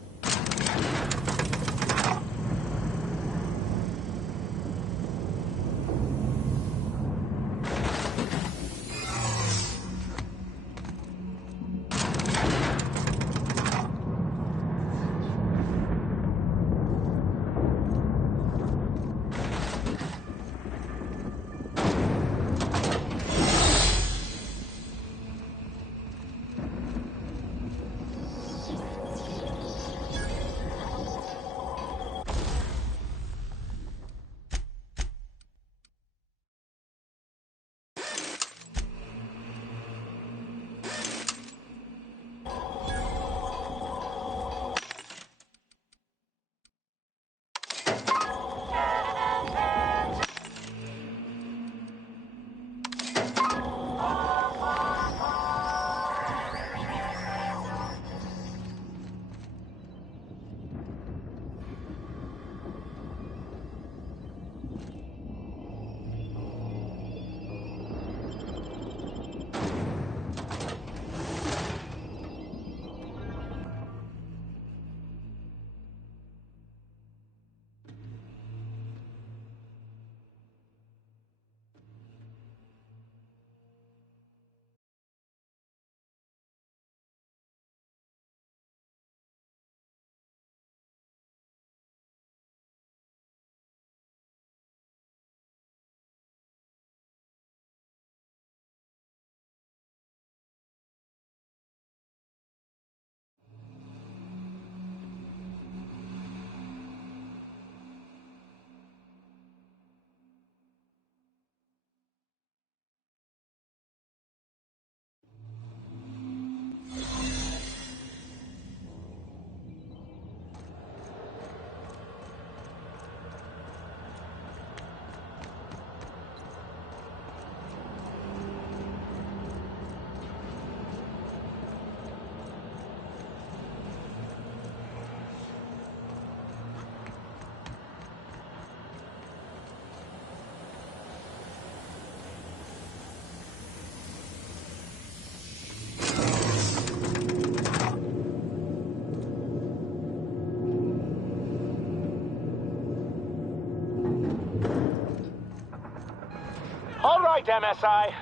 right, MSI.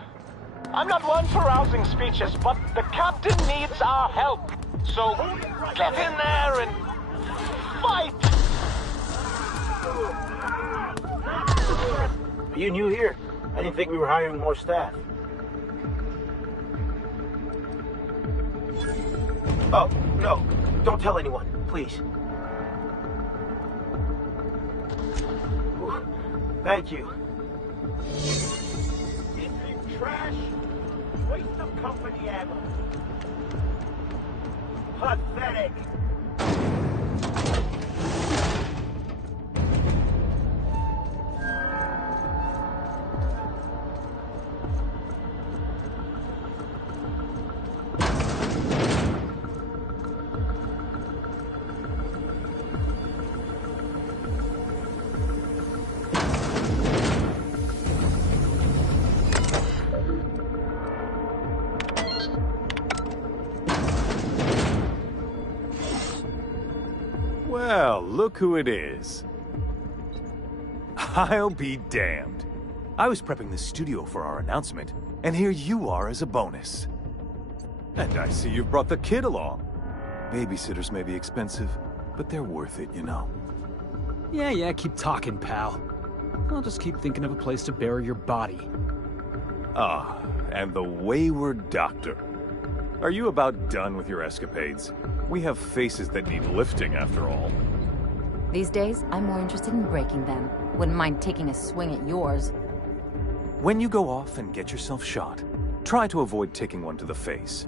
I'm not one for rousing speeches, but the captain needs our help. So get in there and fight! Are you new here? I didn't think we were hiring more staff. Oh, no. Don't tell anyone, please. Ooh, thank you. This is trash. Waste of company ammo. Pathetic. Well, look who it is. I'll be damned. I was prepping the studio for our announcement, and here you are as a bonus. And I see you've brought the kid along. Babysitters may be expensive, but they're worth it, you know. Yeah, keep talking, pal. I'll just keep thinking of a place to bury your body. Ah, and the wayward doctor. Are you about done with your escapades? We have faces that need lifting, after all. These days, I'm more interested in breaking them. Wouldn't mind taking a swing at yours. When you go off and get yourself shot, try to avoid taking one to the face.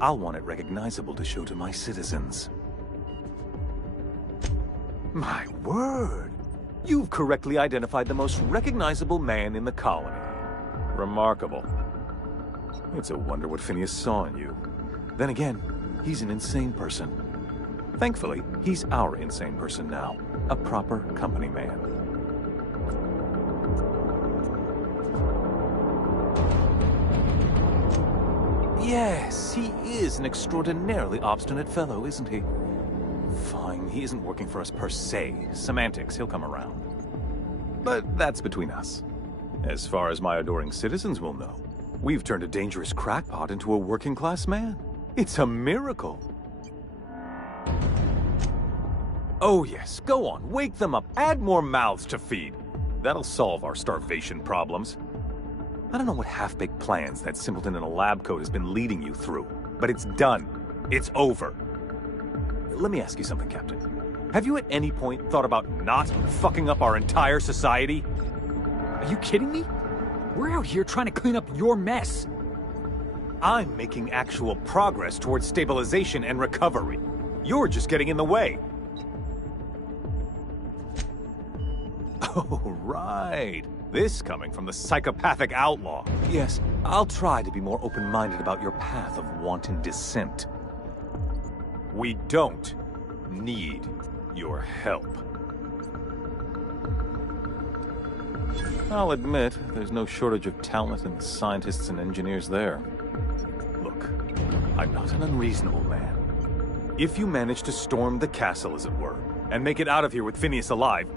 I'll want it recognizable to show to my citizens. My word! You've correctly identified the most recognizable man in the colony. Remarkable. It's a wonder what Phineas saw in you. Then again, he's an insane person. Thankfully, he's our insane person now. A proper company man. Yes, he is an extraordinarily obstinate fellow, isn't he? Fine, he isn't working for us per se. Semantics, he'll come around. But that's between us. As far as my adoring citizens will know, we've turned a dangerous crackpot into a working-class man. It's a miracle. Oh yes, go on, wake them up, add more mouths to feed. That'll solve our starvation problems. I don't know what half-baked plans that simpleton in a lab coat has been leading you through, but it's done. It's over. Let me ask you something, Captain. Have you at any point thought about not fucking up our entire society? Are you kidding me? We're out here trying to clean up your mess. I'm making actual progress towards stabilization and recovery. You're just getting in the way. Oh, right. This coming from the psychopathic outlaw. Yes, I'll try to be more open-minded about your path of wanton dissent. We don't need your help. I'll admit, there's no shortage of talent in the scientists and engineers there. Look, I'm not an unreasonable man. If you manage to storm the castle, as it were, and make it out of here with Phineas alive,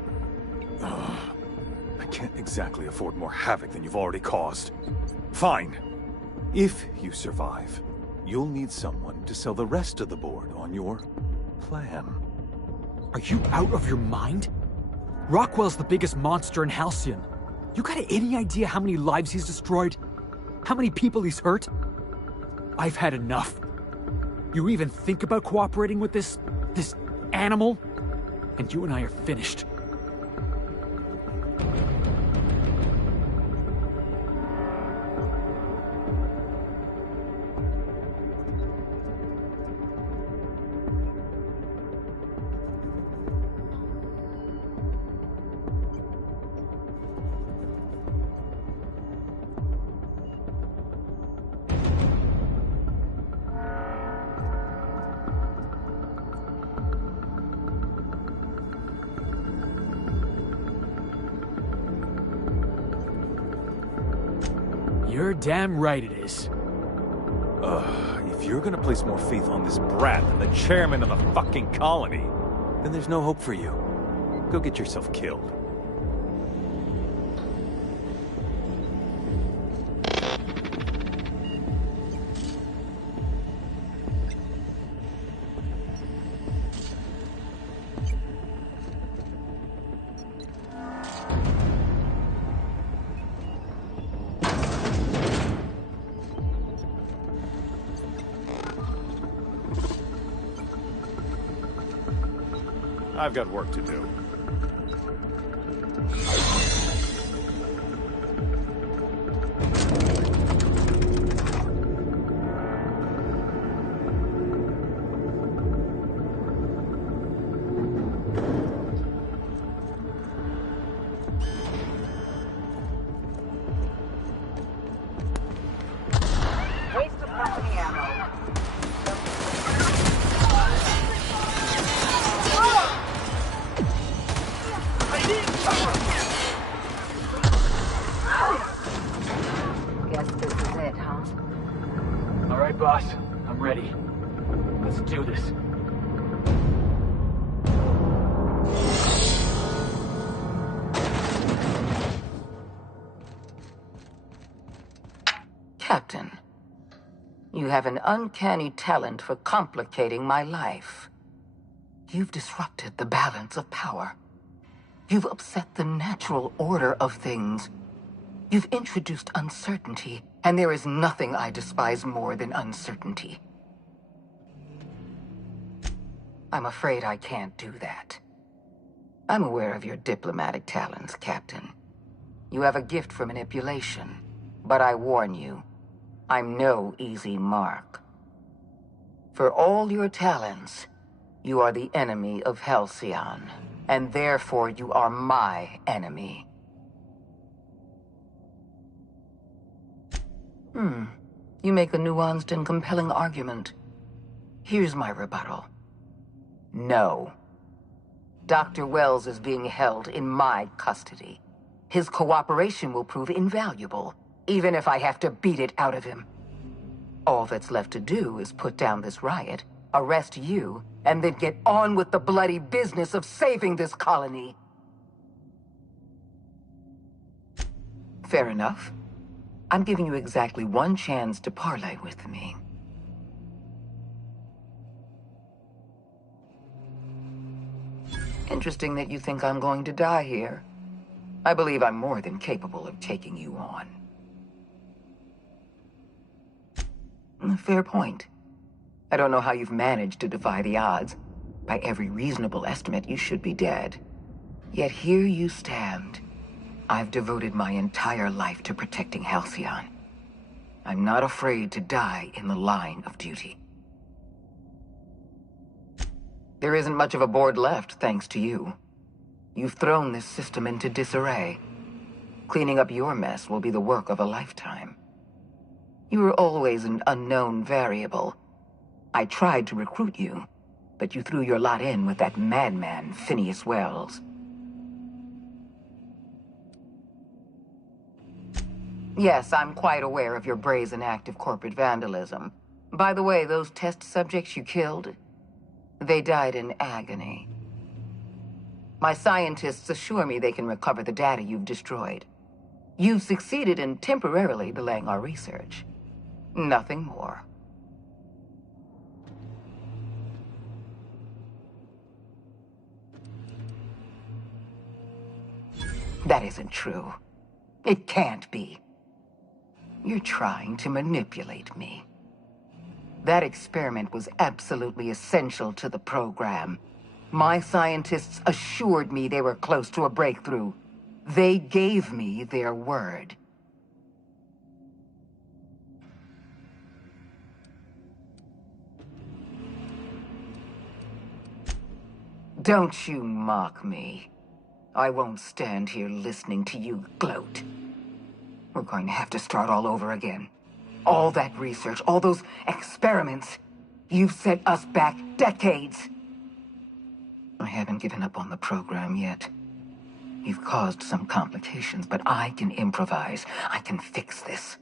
I can't exactly afford more havoc than you've already caused. Fine. If you survive, you'll need someone to sell the rest of the board on your plan. Are you out of your mind? Rockwell's the biggest monster in Halcyon. You got any idea how many lives he's destroyed? How many people he's hurt? I've had enough. You even think about cooperating with this animal? And you and I are finished. You're damn right it is. If you're gonna place more faith on this brat than the chairman of the fucking colony, then there's no hope for you. Go get yourself killed. I've got work to do. Waste of company ammo. Guess this is it, huh? All right, boss. I'm ready. Let's do this. Captain, you have an uncanny talent for complicating my life. You've disrupted the balance of power. You've upset the natural order of things. You've introduced uncertainty, and there is nothing I despise more than uncertainty. I'm afraid I can't do that. I'm aware of your diplomatic talents, Captain. You have a gift for manipulation, but I warn you, I'm no easy mark. For all your talents, you are the enemy of Halcyon, and therefore you are my enemy. You make a nuanced and compelling argument. Here's my rebuttal. No. Dr. Wells is being held in my custody. His cooperation will prove invaluable, even if I have to beat it out of him. All that's left to do is put down this riot, arrest you, and then get on with the bloody business of saving this colony. Fair enough. I'm giving you exactly one chance to parley with me. Interesting that you think I'm going to die here. I believe I'm more than capable of taking you on. Fair point. I don't know how you've managed to defy the odds. By every reasonable estimate, you should be dead. Yet here you stand. I've devoted my entire life to protecting Halcyon. I'm not afraid to die in the line of duty. There isn't much of a board left, thanks to you. You've thrown this system into disarray. Cleaning up your mess will be the work of a lifetime. You were always an unknown variable. I tried to recruit you, but you threw your lot in with that madman, Phineas Wells. Yes, I'm quite aware of your brazen act of corporate vandalism. By the way, those test subjects you killed, they died in agony. My scientists assure me they can recover the data you've destroyed. You've succeeded in temporarily delaying our research. Nothing more. That isn't true. It can't be. You're trying to manipulate me. That experiment was absolutely essential to the program. My scientists assured me they were close to a breakthrough. They gave me their word. Don't you mock me. I won't stand here listening to you gloat. We're going to have to start all over again. All that research, all those experiments, you've set us back decades. I haven't given up on the program yet. You've caused some complications, but I can improvise. I can fix this.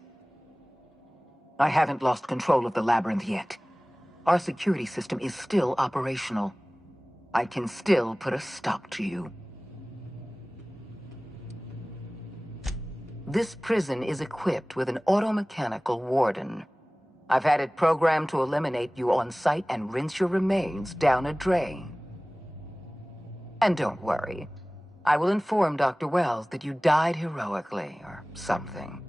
I haven't lost control of the labyrinth yet. Our security system is still operational. I can still put a stop to you. This prison is equipped with an automechanical warden. I've had it programmed to eliminate you on sight and rinse your remains down a drain. And don't worry. I will inform Dr. Wells that you died heroically, or something.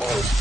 Something else!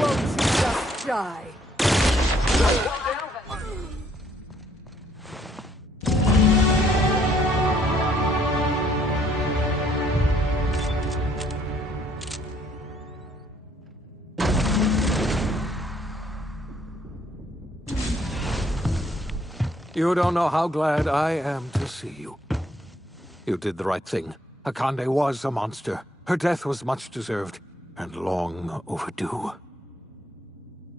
won't you just die? You don't know how glad I am to see you. You did the right thing. Akande was a monster. Her death was much deserved, and long overdue.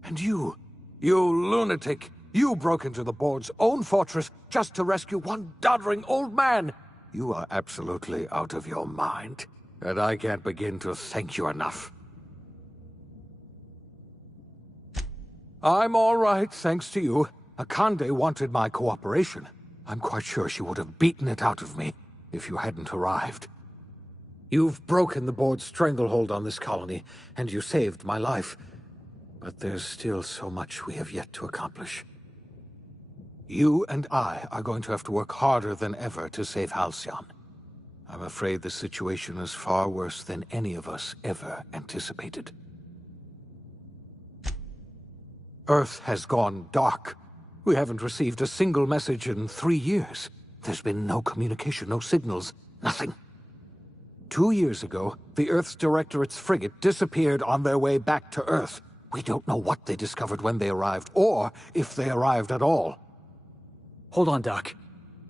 And you lunatic, you broke into the board's own fortress just to rescue one doddering old man. You are absolutely out of your mind, and I can't begin to thank you enough. I'm all right, thanks to you. Akande wanted my cooperation. I'm quite sure she would have beaten it out of me if you hadn't arrived. You've broken the board's stranglehold on this colony, and you saved my life. But there's still so much we have yet to accomplish. You and I are going to have to work harder than ever to save Halcyon. I'm afraid the situation is far worse than any of us ever anticipated. Earth has gone dark. We haven't received a single message in 3 years. There's been no communication, no signals, nothing. 2 years ago, the Earth's Directorate's frigate disappeared on their way back to Earth. We don't know what they discovered when they arrived, or if they arrived at all. Hold on, Doc.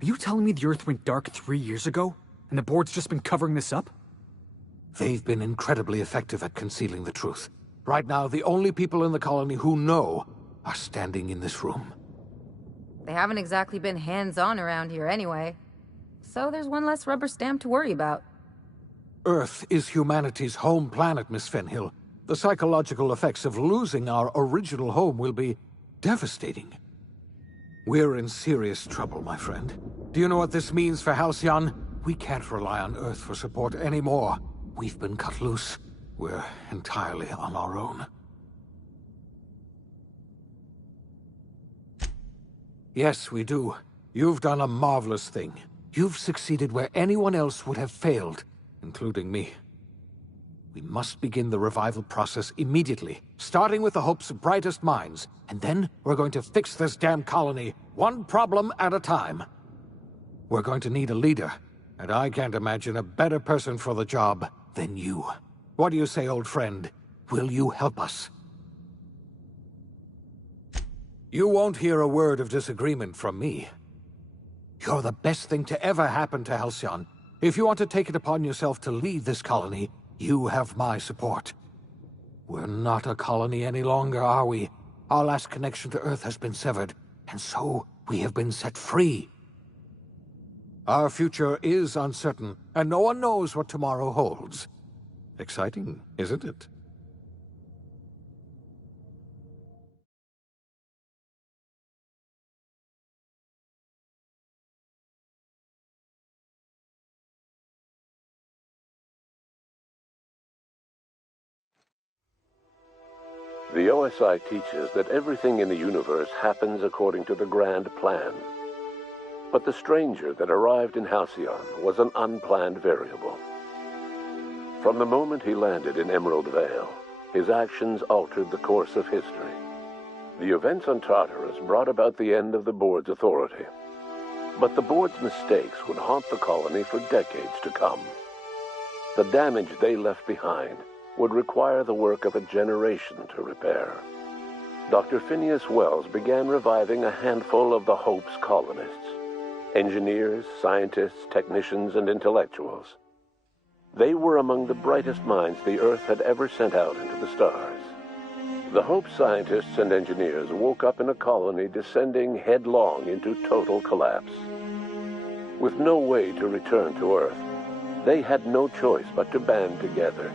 Are you telling me the Earth went dark 3 years ago, and the board's just been covering this up? They've been incredibly effective at concealing the truth. Right now, the only people in the colony who know are standing in this room. They haven't exactly been hands-on around here anyway. So there's one less rubber stamp to worry about. Earth is humanity's home planet, Miss Fenhill. The psychological effects of losing our original home will be devastating. We're in serious trouble, my friend. Do you know what this means for Halcyon? We can't rely on Earth for support anymore. We've been cut loose. We're entirely on our own. Yes, we do. You've done a marvelous thing. You've succeeded where anyone else would have failed, including me. We must begin the revival process immediately, starting with the Hope's brightest minds, and then we're going to fix this damn colony, one problem at a time. We're going to need a leader, and I can't imagine a better person for the job than you. What do you say, old friend? Will you help us? You won't hear a word of disagreement from me. You're the best thing to ever happen to Halcyon. If you want to take it upon yourself to lead this colony, you have my support. We're not a colony any longer, are we? Our last connection to Earth has been severed, and so we have been set free. Our future is uncertain, and no one knows what tomorrow holds. Exciting, isn't it? The OSI teaches that everything in the universe happens according to the grand plan. But the stranger that arrived in Halcyon was an unplanned variable. From the moment he landed in Emerald Vale, his actions altered the course of history. The events on Tartarus brought about the end of the board's authority. But the board's mistakes would haunt the colony for decades to come. The damage they left behind would require the work of a generation to repair. Dr. Phineas Wells began reviving a handful of the Hope's colonists. Engineers, scientists, technicians, and intellectuals. They were among the brightest minds the Earth had ever sent out into the stars. The Hope scientists and engineers woke up in a colony descending headlong into total collapse. With no way to return to Earth, they had no choice but to band together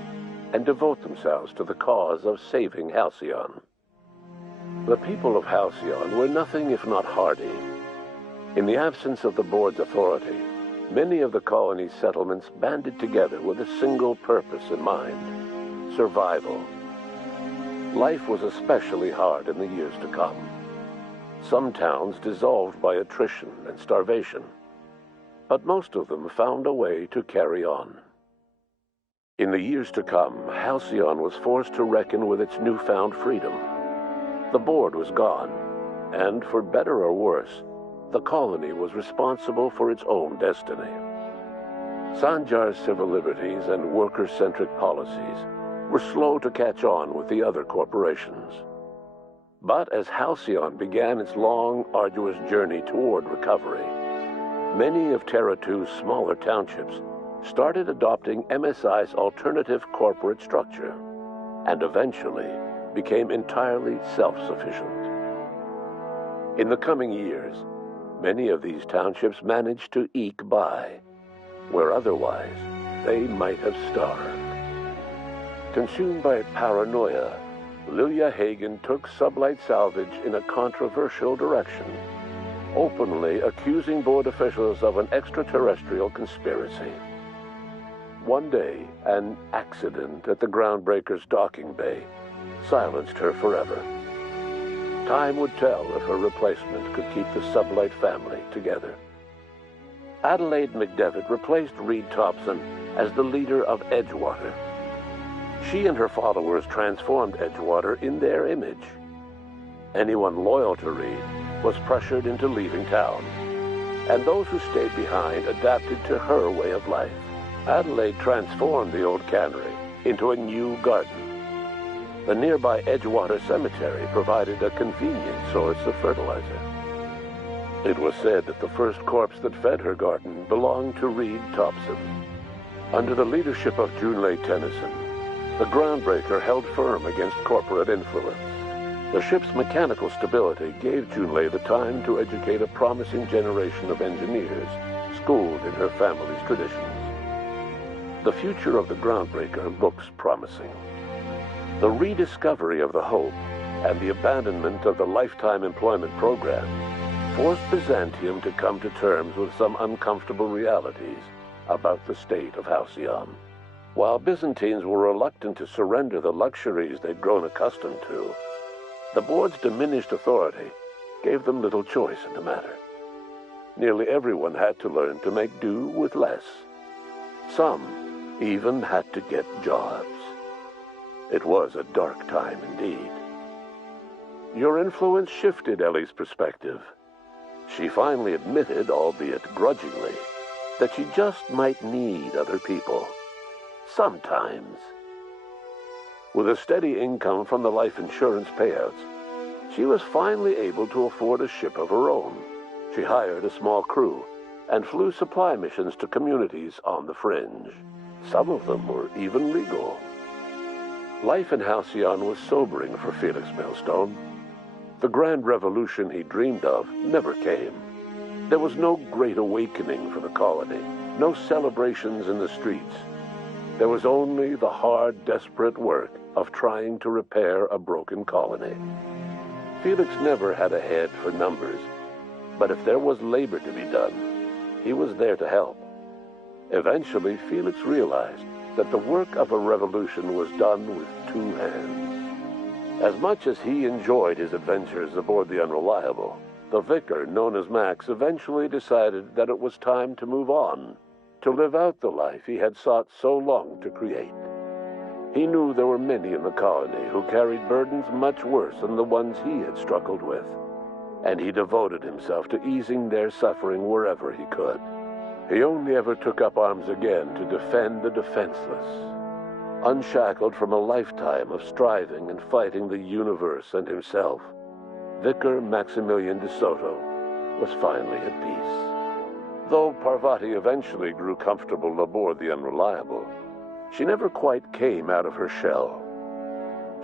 and devote themselves to the cause of saving Halcyon. The people of Halcyon were nothing if not hardy. In the absence of the board's authority, many of the colony's settlements banded together with a single purpose in mind: survival. Life was especially hard in the years to come. Some towns dissolved by attrition and starvation, but most of them found a way to carry on. In the years to come, Halcyon was forced to reckon with its newfound freedom. The board was gone, and for better or worse, the colony was responsible for its own destiny. Sanjar's civil liberties and worker-centric policies were slow to catch on with the other corporations. But as Halcyon began its long, arduous journey toward recovery, many of Terra 2's smaller townships started adopting MSI's alternative corporate structure, and eventually became entirely self-sufficient. In the coming years, many of these townships managed to eke by, where otherwise they might have starved. Consumed by paranoia, Lilia Hagen took Sublight Salvage in a controversial direction, openly accusing board officials of an extraterrestrial conspiracy. One day, an accident at the Groundbreaker's docking bay silenced her forever. Time would tell if a replacement could keep the Sublight family together. Adelaide McDevitt replaced Reed Thompson as the leader of Edgewater. She and her followers transformed Edgewater in their image. Anyone loyal to Reed was pressured into leaving town, and those who stayed behind adapted to her way of life. Adelaide transformed the old cannery into a new garden. The nearby Edgewater Cemetery provided a convenient source of fertilizer. It was said that the first corpse that fed her garden belonged to Reed Thompson. Under the leadership of Junlei Tennyson, the Groundbreaker held firm against corporate influence. The ship's mechanical stability gave Junlei the time to educate a promising generation of engineers schooled in her family's traditions. The future of the Groundbreaker looks promising. The rediscovery of the Hope and the abandonment of the Lifetime Employment Program forced Byzantium to come to terms with some uncomfortable realities about the state of Halcyon. While Byzantines were reluctant to surrender the luxuries they'd grown accustomed to, the board's diminished authority gave them little choice in the matter. Nearly everyone had to learn to make do with less. Some even had to get jobs. It was a dark time indeed. Your influence shifted Ellie's perspective. She finally admitted, albeit grudgingly, that she just might need other people. Sometimes. With a steady income from the life insurance payouts, she was finally able to afford a ship of her own. She hired a small crew and flew supply missions to communities on the fringe. Some of them were even legal. Life in Halcyon was sobering for Felix Millstone. The grand revolution he dreamed of never came. There was no great awakening for the colony, no celebrations in the streets. There was only the hard, desperate work of trying to repair a broken colony. Felix never had a head for numbers, but if there was labor to be done, he was there to help. Eventually, Felix realized that the work of a revolution was done with two hands. As much as he enjoyed his adventures aboard the Unreliable, the vicar, known as Max, eventually decided that it was time to move on, to live out the life he had sought so long to create. He knew there were many in the colony who carried burdens much worse than the ones he had struggled with, and he devoted himself to easing their suffering wherever he could. He only ever took up arms again to defend the defenseless. Unshackled from a lifetime of striving and fighting the universe and himself, Vicar Maximilian de Soto was finally at peace. Though Parvati eventually grew comfortable aboard the Unreliable, she never quite came out of her shell.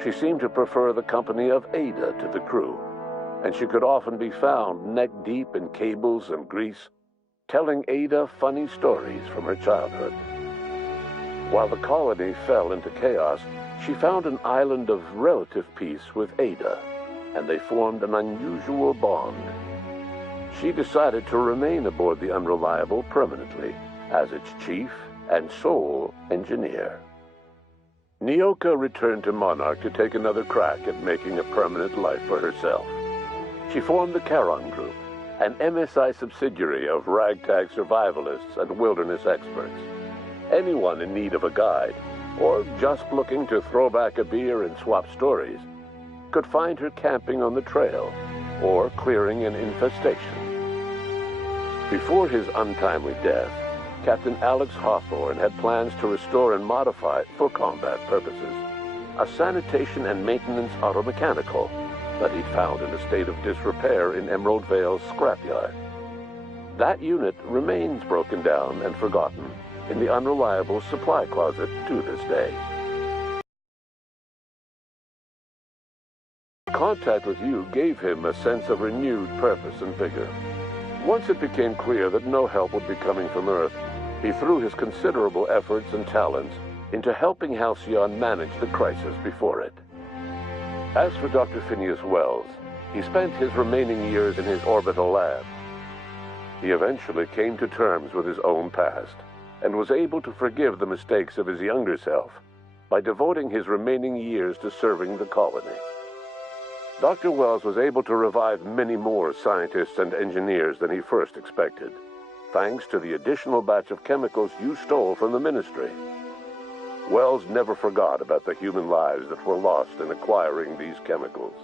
She seemed to prefer the company of Ada to the crew, and she could often be found neck-deep in cables and grease, telling Ada funny stories from her childhood. While the colony fell into chaos, she found an island of relative peace with Ada, and they formed an unusual bond. She decided to remain aboard the Unreliable permanently as its chief and sole engineer. Nyoka returned to Monarch to take another crack at making a permanent life for herself. She formed the Charon Group, an MSI subsidiary of ragtag survivalists and wilderness experts. Anyone in need of a guide or just looking to throw back a beer and swap stories, could find her camping on the trail or clearing an infestation. Before his untimely death, Captain Alex Hawthorne had plans to restore and modify, for combat purposes, a sanitation and maintenance automechanical that he'd found in a state of disrepair in Emerald Vale's scrapyard. That unit remains broken down and forgotten in the unreliable supply closet to this day. Contact with you gave him a sense of renewed purpose and vigor. Once it became clear that no help would be coming from Earth, he threw his considerable efforts and talents into helping Halcyon manage the crisis before it. As for Dr. Phineas Wells, he spent his remaining years in his orbital lab. He eventually came to terms with his own past and was able to forgive the mistakes of his younger self by devoting his remaining years to serving the colony. Dr. Wells was able to revive many more scientists and engineers than he first expected, thanks to the additional batch of chemicals you stole from the Ministry. Wells never forgot about the human lives that were lost in acquiring these chemicals.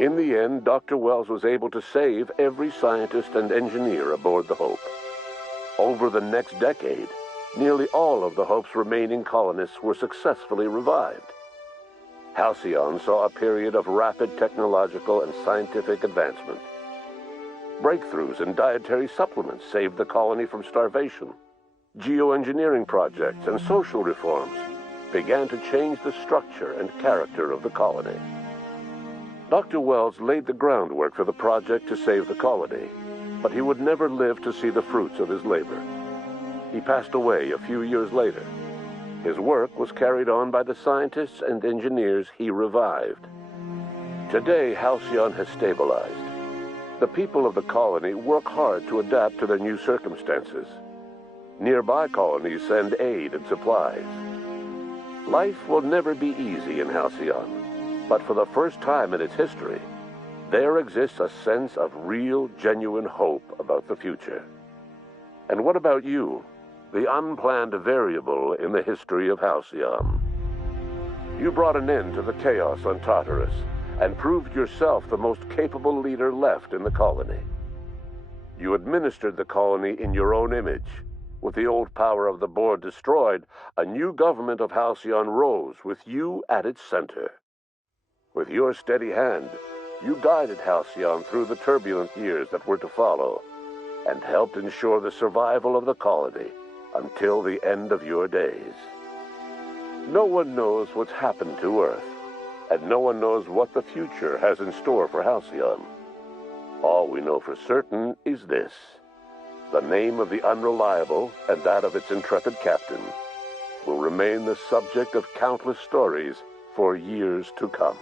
In the end, Dr. Wells was able to save every scientist and engineer aboard the Hope. Over the next decade, nearly all of the Hope's remaining colonists were successfully revived. Halcyon saw a period of rapid technological and scientific advancement. Breakthroughs in dietary supplements saved the colony from starvation. Geoengineering projects and social reforms began to change the structure and character of the colony. Dr. Wells laid the groundwork for the project to save the colony, but he would never live to see the fruits of his labor. He passed away a few years later. His work was carried on by the scientists and engineers he revived. Today, Halcyon has stabilized. The people of the colony work hard to adapt to their new circumstances. Nearby colonies send aid and supplies. Life will never be easy in Halcyon, but for the first time in its history, there exists a sense of real, genuine hope about the future. And what about you, the unplanned variable in the history of Halcyon? You brought an end to the chaos on Tartarus and proved yourself the most capable leader left in the colony. You administered the colony in your own image. With the old power of the board destroyed, a new government of Halcyon rose with you at its center. With your steady hand, you guided Halcyon through the turbulent years that were to follow, and helped ensure the survival of the colony until the end of your days. No one knows what's happened to Earth, and no one knows what the future has in store for Halcyon. All we know for certain is this: the name of the Unreliable and that of its intrepid captain will remain the subject of countless stories for years to come.